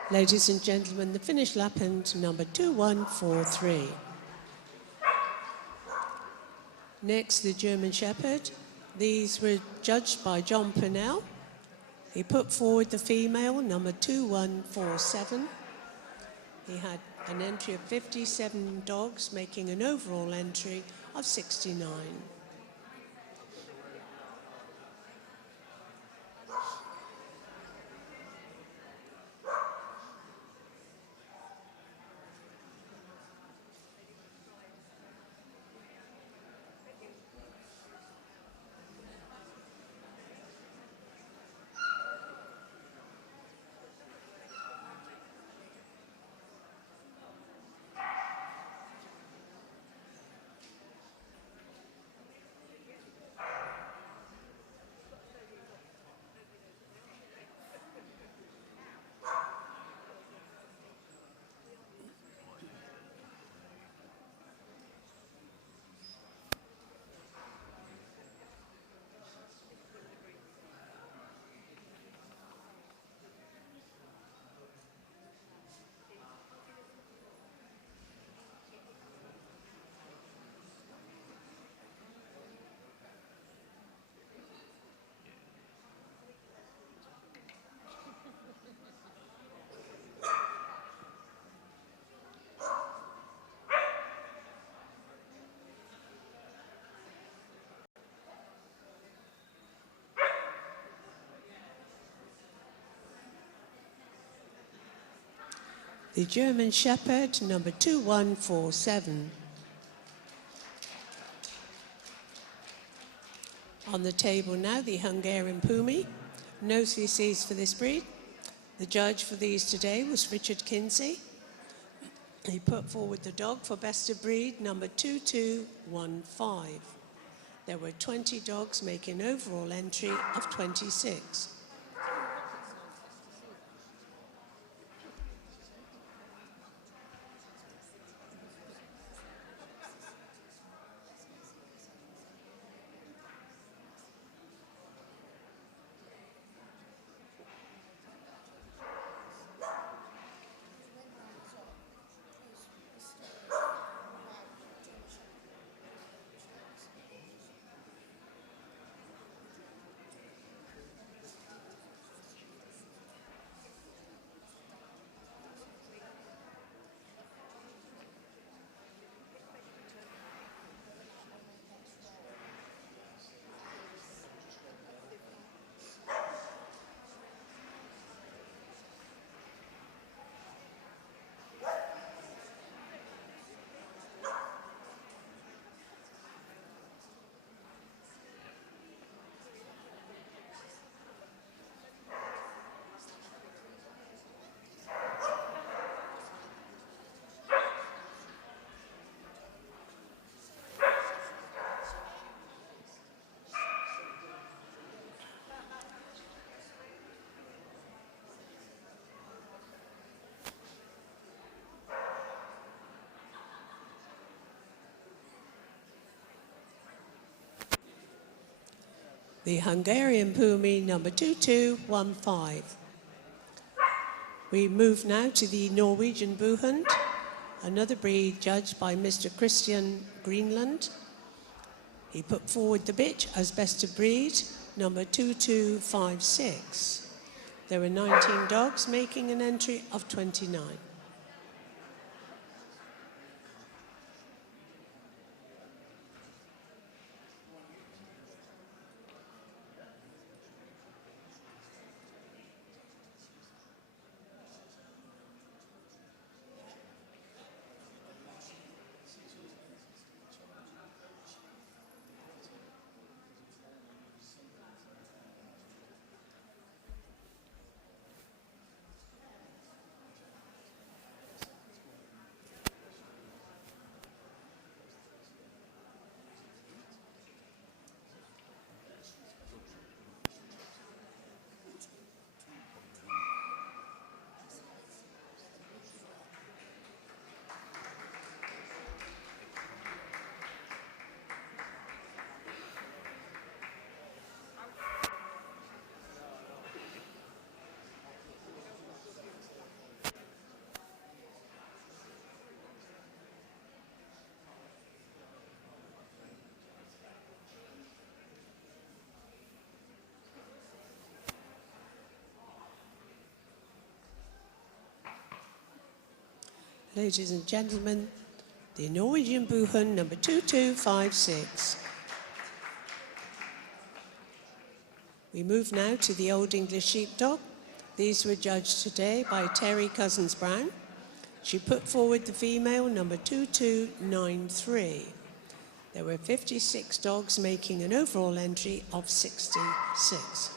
Ladies and gentlemen, the Finnish Lapland, number 2143. Next, the German Shepherd. These were judged by John Purnell. He put forward the female, number 2147. He had an entry of 57 dogs, making an overall entry of 69. The German Shepherd, number 2147. On the table now, the Hungarian Pulley. No CCs for this breed. The judge for these today was Richard Kinsey. He put forward the dog for best of breed, number 2215. There were 20 dogs making overall entry of 26. The Hungarian Pulley, number 2215. We move now to the Norwegian Buhund, another breed judged by Mr. Christian Greenland. He put forward the bitch as best of breed, number 2256. There were 19 dogs making an entry of 29. Ladies and gentlemen, the Norwegian Buhund number 2256. We move now to the Old English Sheepdog. These were judged today by Terry Cousins-Brown. She put forward the female number 2293. There were 56 dogs making an overall entry of 66.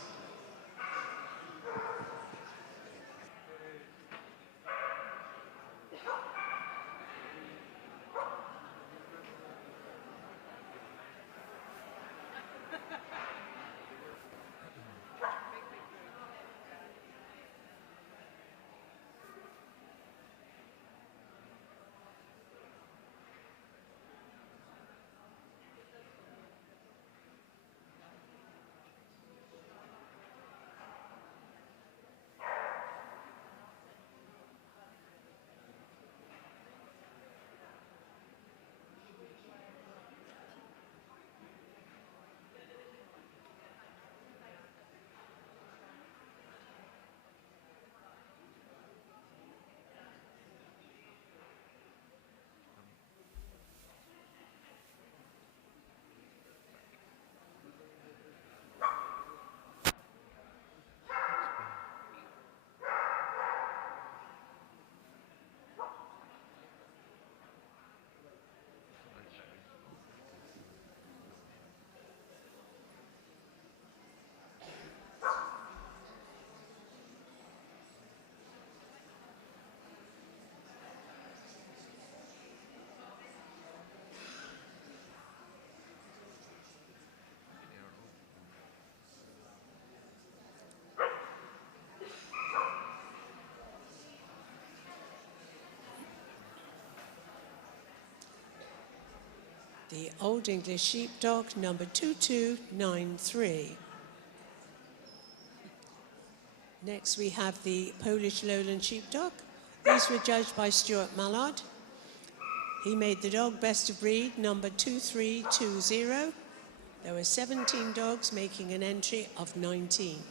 The Old English Sheepdog number 2293. Next we have the Polish Lowland Sheepdog. These were judged by Stuart Mallard. He made the dog best of breed number 2320. There were 17 dogs making an entry of 19.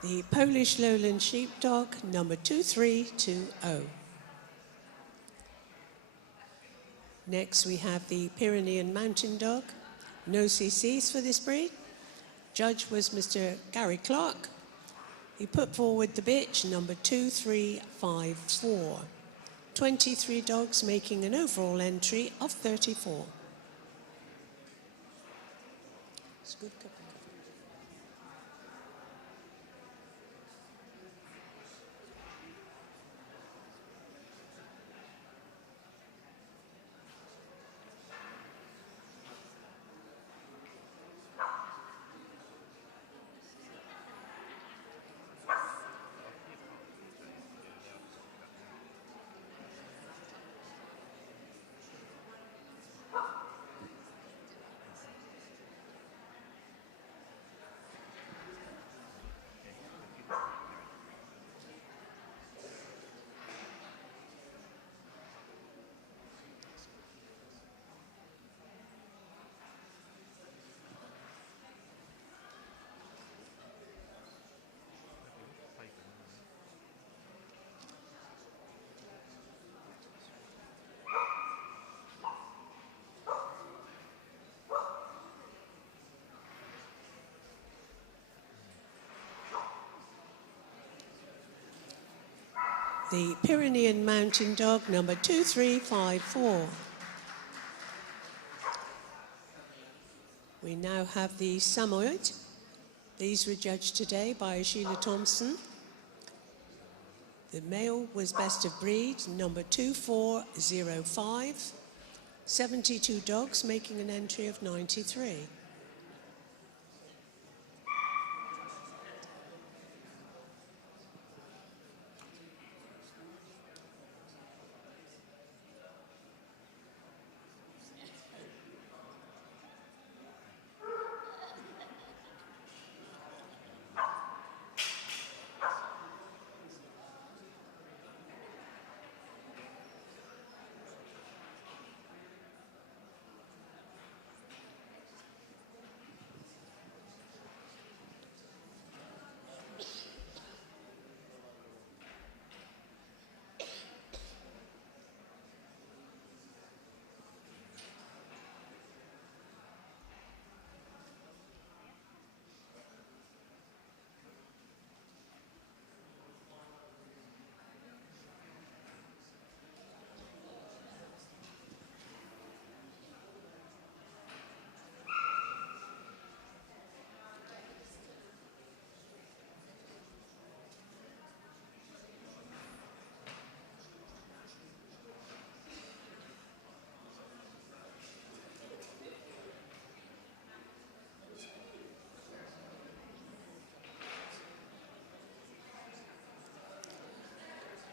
The Polish Lowland Sheepdog, number 2320. Next, we have the Pyrenean Mountain Dog. No CCs for this breed. Judge was Mr. Gary Clark. He put forward the bitch, number 2354. 23 dogs making an overall entry of 34. It's a good couple. The Pyrenean Mountain Dog, number 2354. We now have the Samoyed. These were judged today by Sheila Thompson. The male was best of breed, number 2405. 72 dogs, making an entry of 93.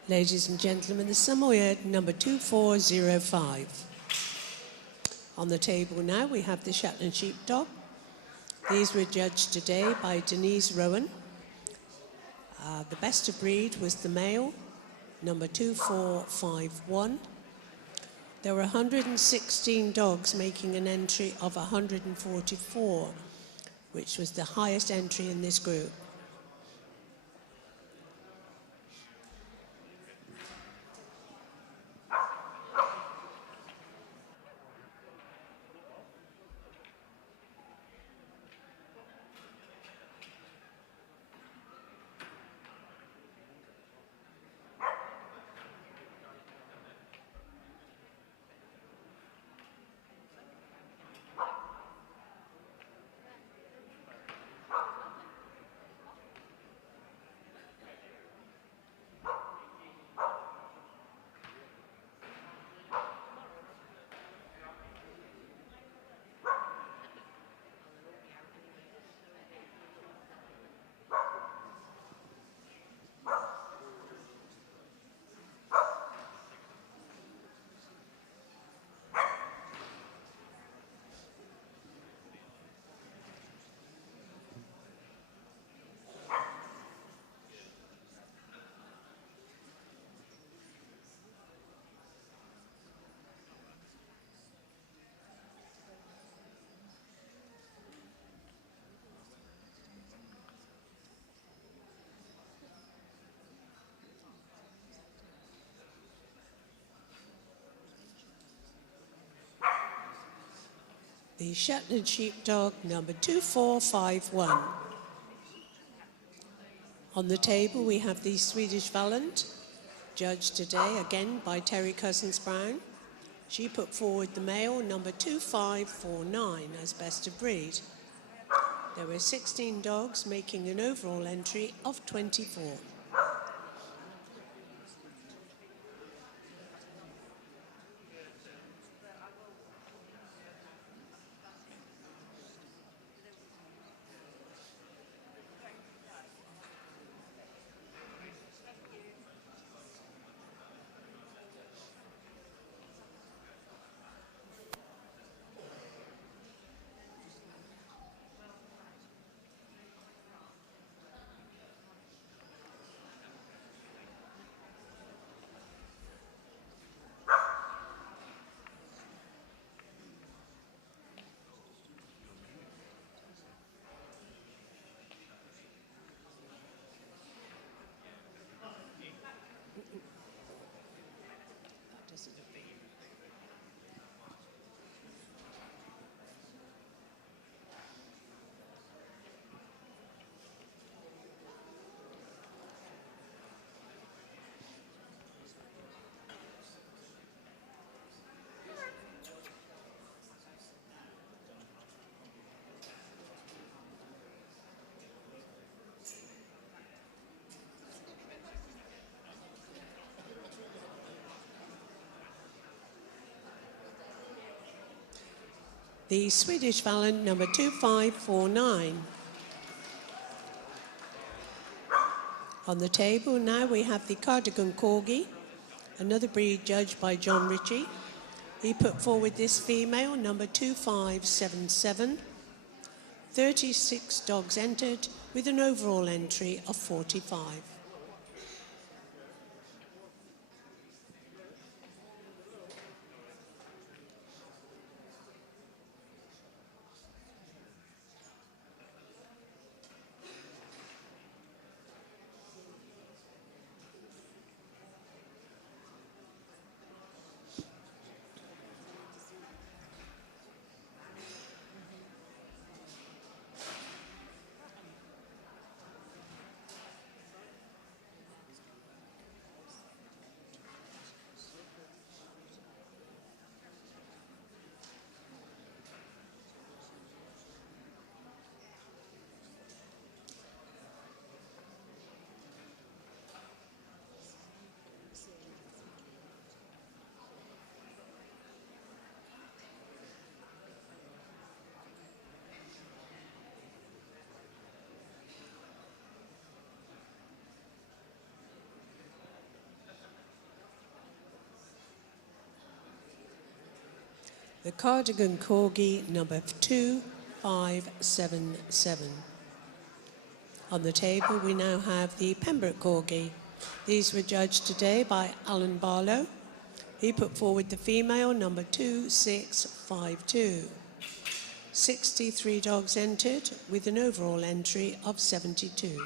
Ladies and gentlemen, the Samoyed, number 2405. On the table now, we have the Shetland Sheepdog. These were judged today by Denise Rowan. The best of breed was the male, number 2451. There were 116 dogs making an entry of 144, which was the highest entry in this group. The Shetland Sheepdog, number 2451. On the table, we have the Swedish Valiant, judged today again by Terry Cousins-Brown. She put forward the male, number 2549, as best of breed. There were 16 dogs, making an overall entry of 24. The Swedish Valiant number 2549. On the table now we have the Cardigan Corgi, another breed judged by John Ritchie. He put forward this female, number 2577. 36 dogs entered with an overall entry of 45. The Cardigan Corgi, number 2577. On the table, we now have the Pembroke Corgi. These were judged today by Alan Barlow. He put forward the female, number 2652. 63 dogs entered with an overall entry of 72.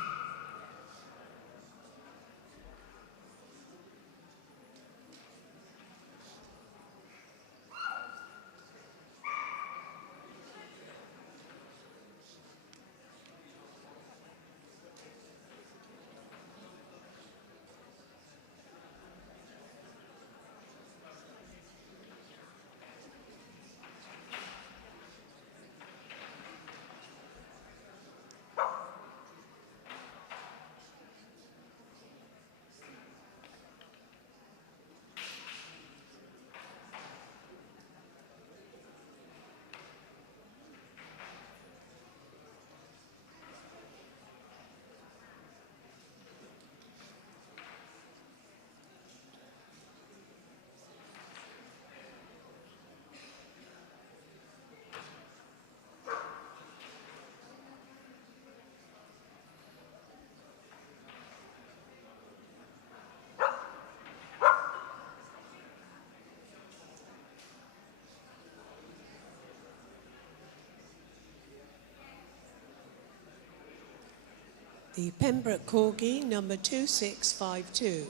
The Pembroke Corgi, number 2652.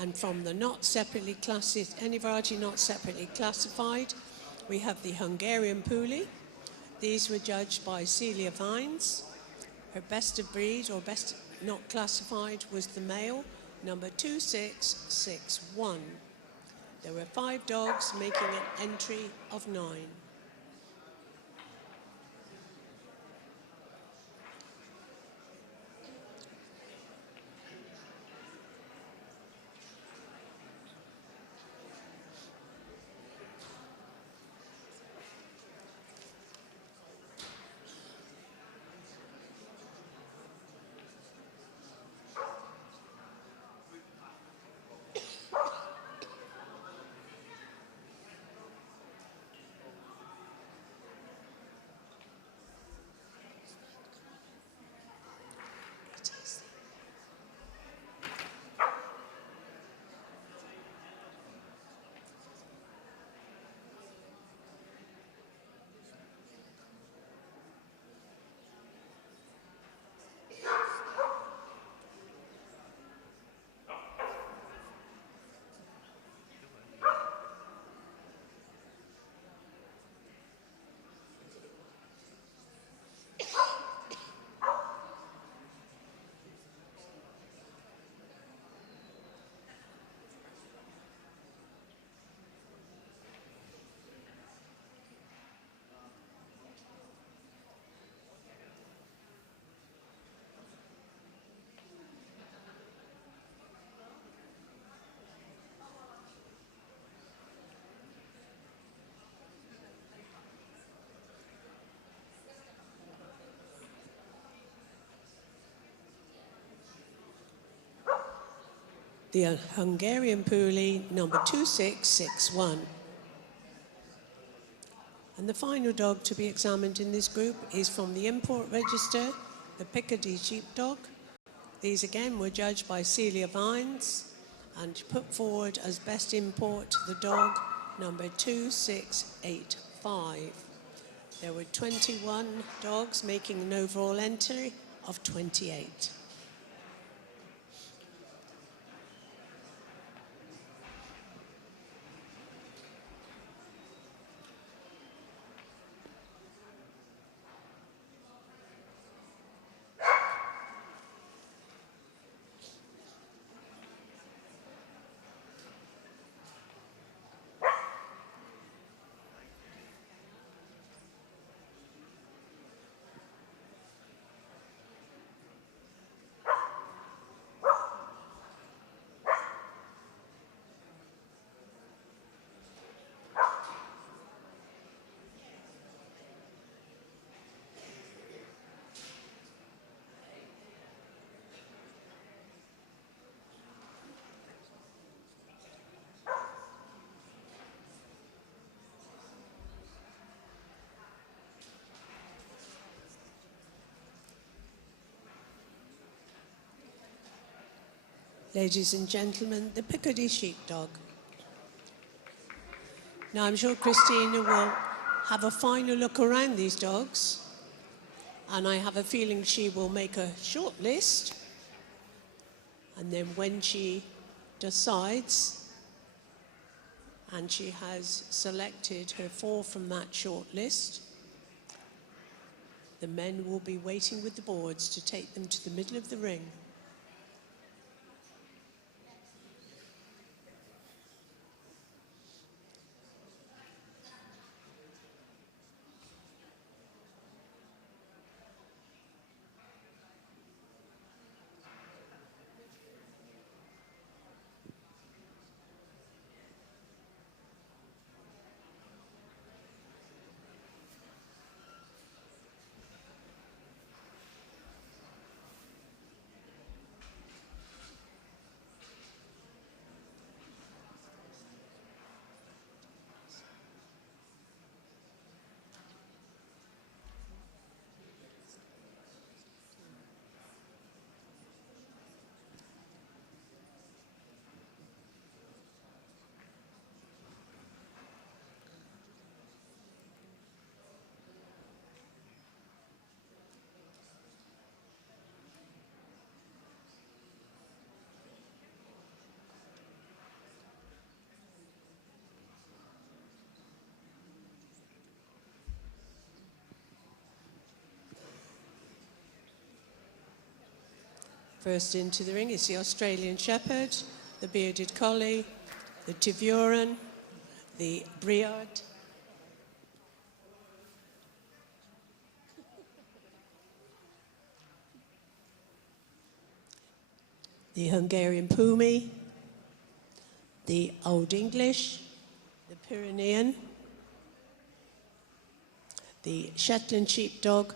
And from the not separately classified, any variety not separately classified, we have the Hungarian Pulley. These were judged by Celia Vines. Her best of breed, or best not classified, was the male, number 2661. There were 5 dogs making an entry of 9. the Hungarian Pulley, number 2661. And the final dog to be examined in this group is from the import register, the Piccadilly Sheepdog. These again were judged by Celia Vines and put forward as best import the dog number 2685. There were 21 dogs making an overall entry of 28. Ladies and gentlemen, the Piccadilly Sheepdog. Now, I'm sure Christina will have a final look around these dogs, and I have a feeling she will make a short list, and then when she decides, and she has selected her 4 from that short list, the men will be waiting with the boards to take them to the middle of the ring. First into the ring is the Australian Shepherd, the Bearded Collie, the Beauceron, the Briard, the Hungarian Pulley, the Old English, the Pyrenean, the Shetland Sheepdog,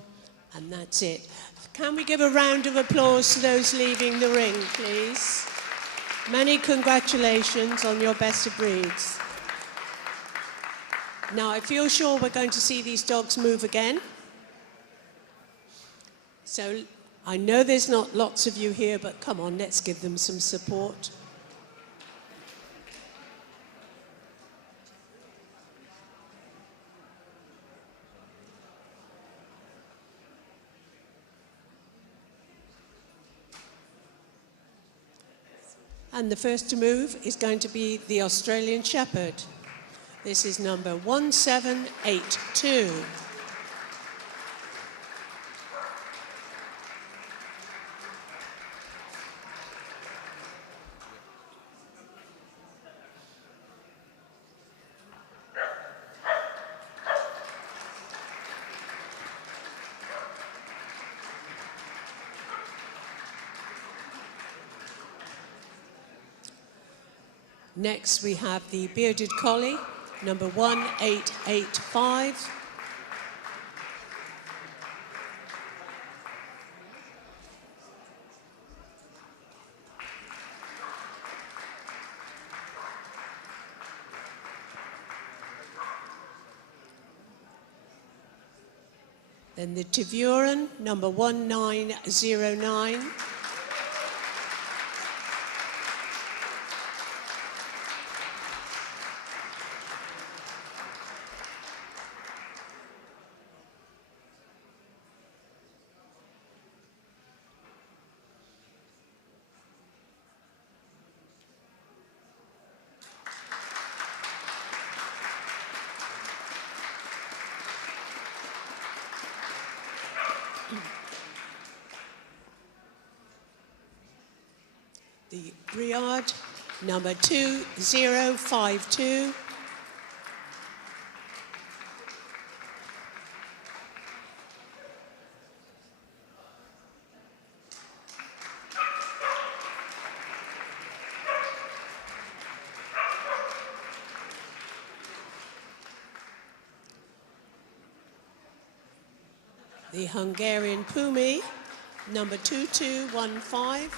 and that's it. Can we give a round of applause to those leaving the ring, please? Many congratulations on your best of breeds. Now, I feel sure we're going to see these dogs move again. So I know there's not lots of you here, but come on, let's give them some support. And the first to move is going to be the Australian Shepherd. This is number 1782. Next, we have the Bearded Collie, number 1885. Then the Beauceron, number 1909. The Briard, number 2052. The Hungarian Pulley, number 2215.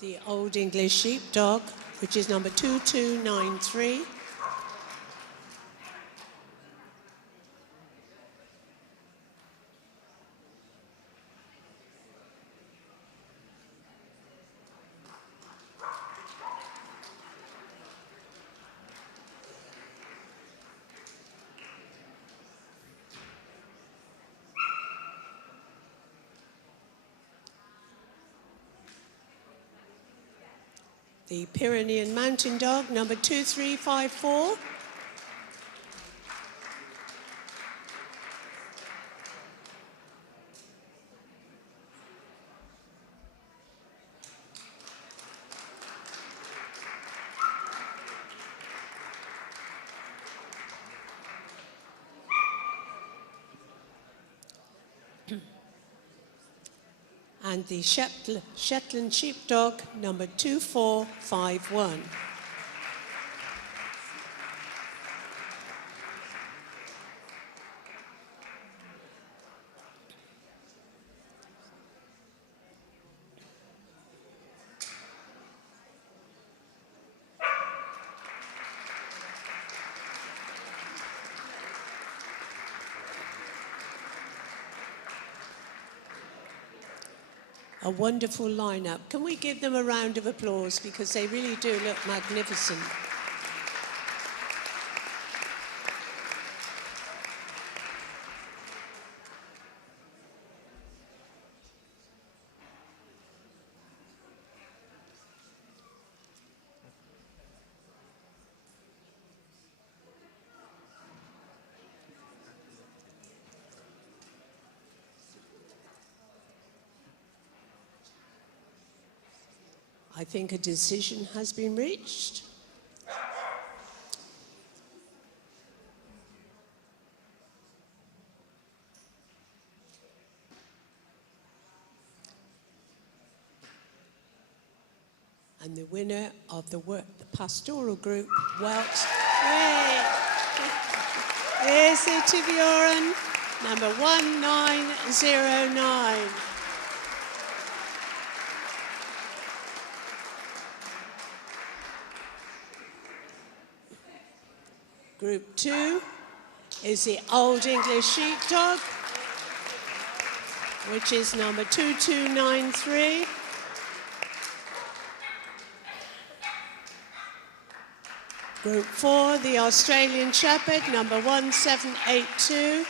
The Old English Sheepdog, which is number 2293. The Pyrenean Mountain Dog, number 2354. And the Shetland Sheepdog, number 2451. A wonderful lineup. Can we give them a round of applause because they really do look magnificent. I think a decision has been reached. And the winner of the Pastoral group, W.E.L.K.S. Here's the Beauceron, number 1909. Group 2 is the Old English Sheepdog, which is number 2293. Group 4, the Australian Shepherd, number 1782.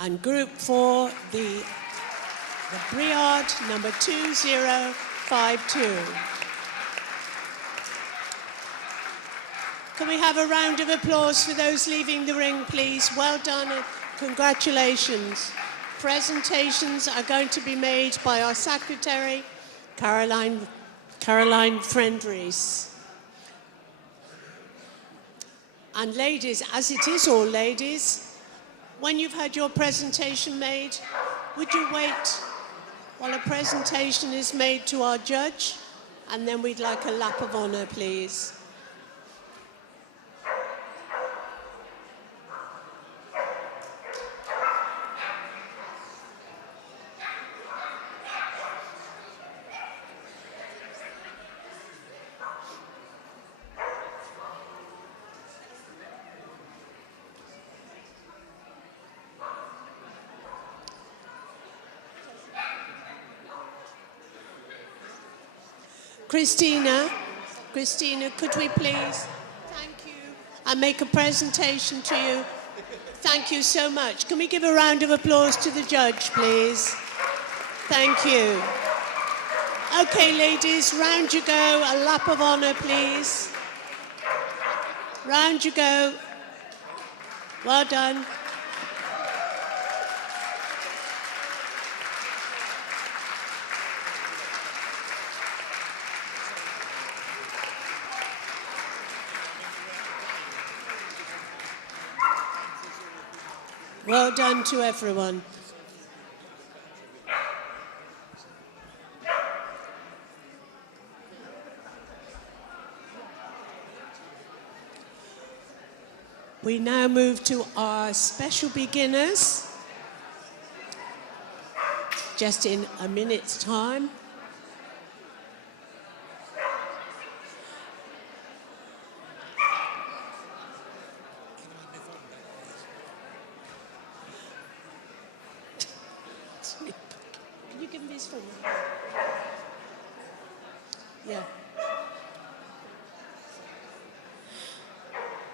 And Group 4, the Briard, number 2052. Can we have a round of applause for those leaving the ring, please? Well done and congratulations. Presentations are going to be made by our secretary, Caroline Friendrees. And ladies, as it is all ladies, when you've had your presentation made, would you wait While a presentation is made to our judge, and then we'd like a lap of honour, please. Christina, could we please, thank you, and make a presentation to you. Thank you so much. Can we give a round of applause to the judge, please? Thank you. Okay, ladies, round you go. A lap of honour, please. Round you go. Well done. Well done to everyone. We now move to our special beginners. Just in a minute's time. Can you give me this for me? Yeah.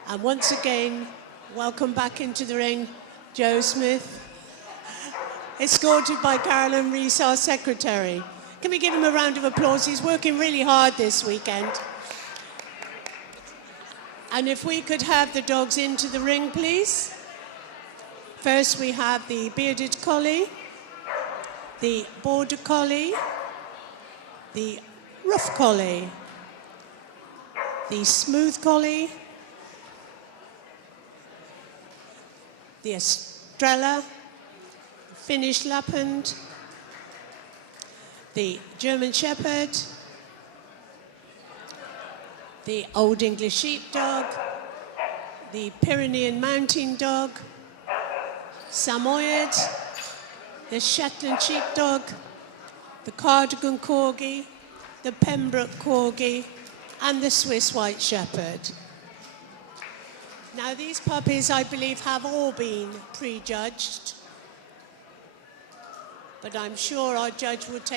And once again, welcome back into the ring, Joe Smith, escorted by Carolyn Rees, our secretary. Can we give him a round of applause? He's working really hard this weekend. And if we could have the dogs into the ring, please. First, we have the bearded collie, the border collie, the rough collie, the smooth collie, the Estrella, the Finnish Lapland, the German Shepherd, the Old English Sheepdog, the Pyrenean Mountain Dog, Samoyed, the Shetland Sheepdog, the Cardigan Corgi, the Pembroke Corgi, and the Swiss White Shepherd. Now, these puppies, I believe, have all been prejudged, but I'm sure our judge would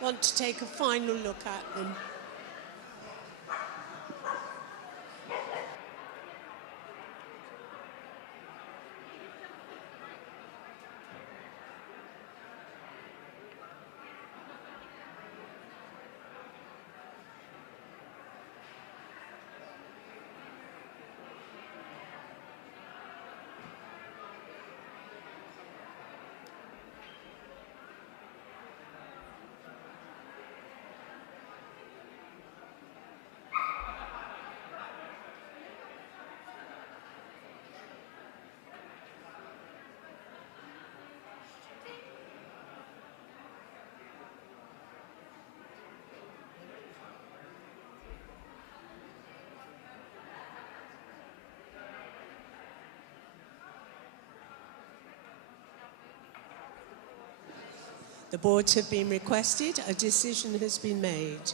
want to take a final look at them. The boards have been requested, a decision has been made.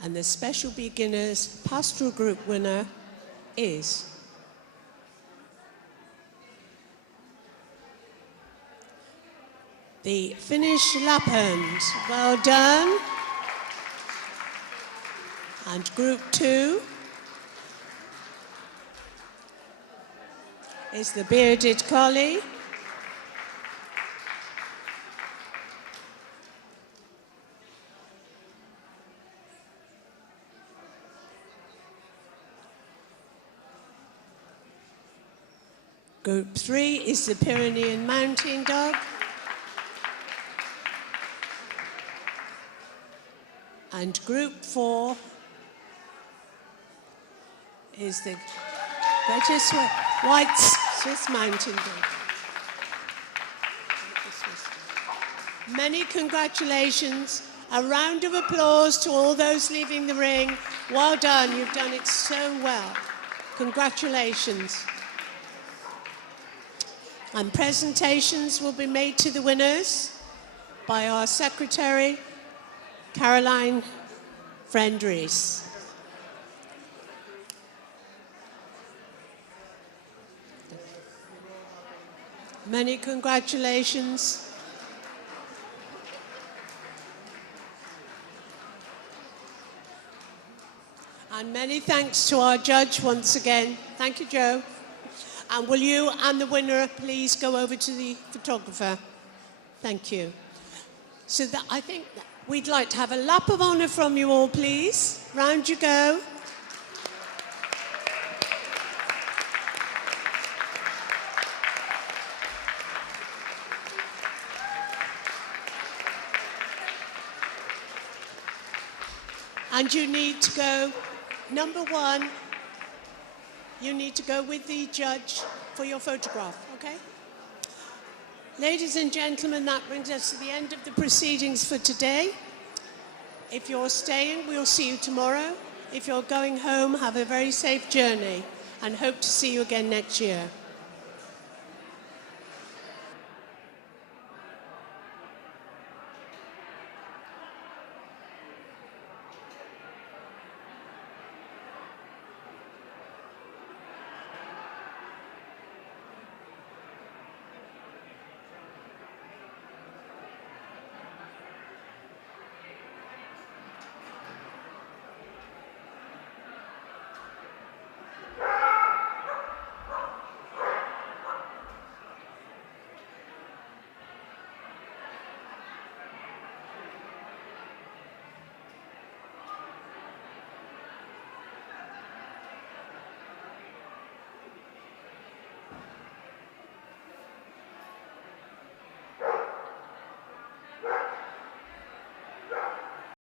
And the special beginners pastoral group winner is the Finnish Lapland. Well done. And group 2 is the bearded collie. Group 3 is the Pyrenean Mountain Dog. And group 4 is the British Swiss Mountain Dog. Many congratulations. A round of applause to all those leaving the ring. Well done, you've done it so well. Congratulations. And presentations will be made to the winners by our secretary, Caroline Friend-Rees. Many congratulations. And many thanks to our judge once again. Thank you, Joe. And will you and the winner please go over to the photographer? Thank you. So I think that we'd like to have a lap of honour from you all, please. Round you go. And you need to go, number one, you need to go with the judge for your photograph, okay? Ladies and gentlemen, that brings us to the end of the proceedings for today. If you're staying, we'll see you tomorrow. If you're going home, have a very safe journey and hope to see you again next year.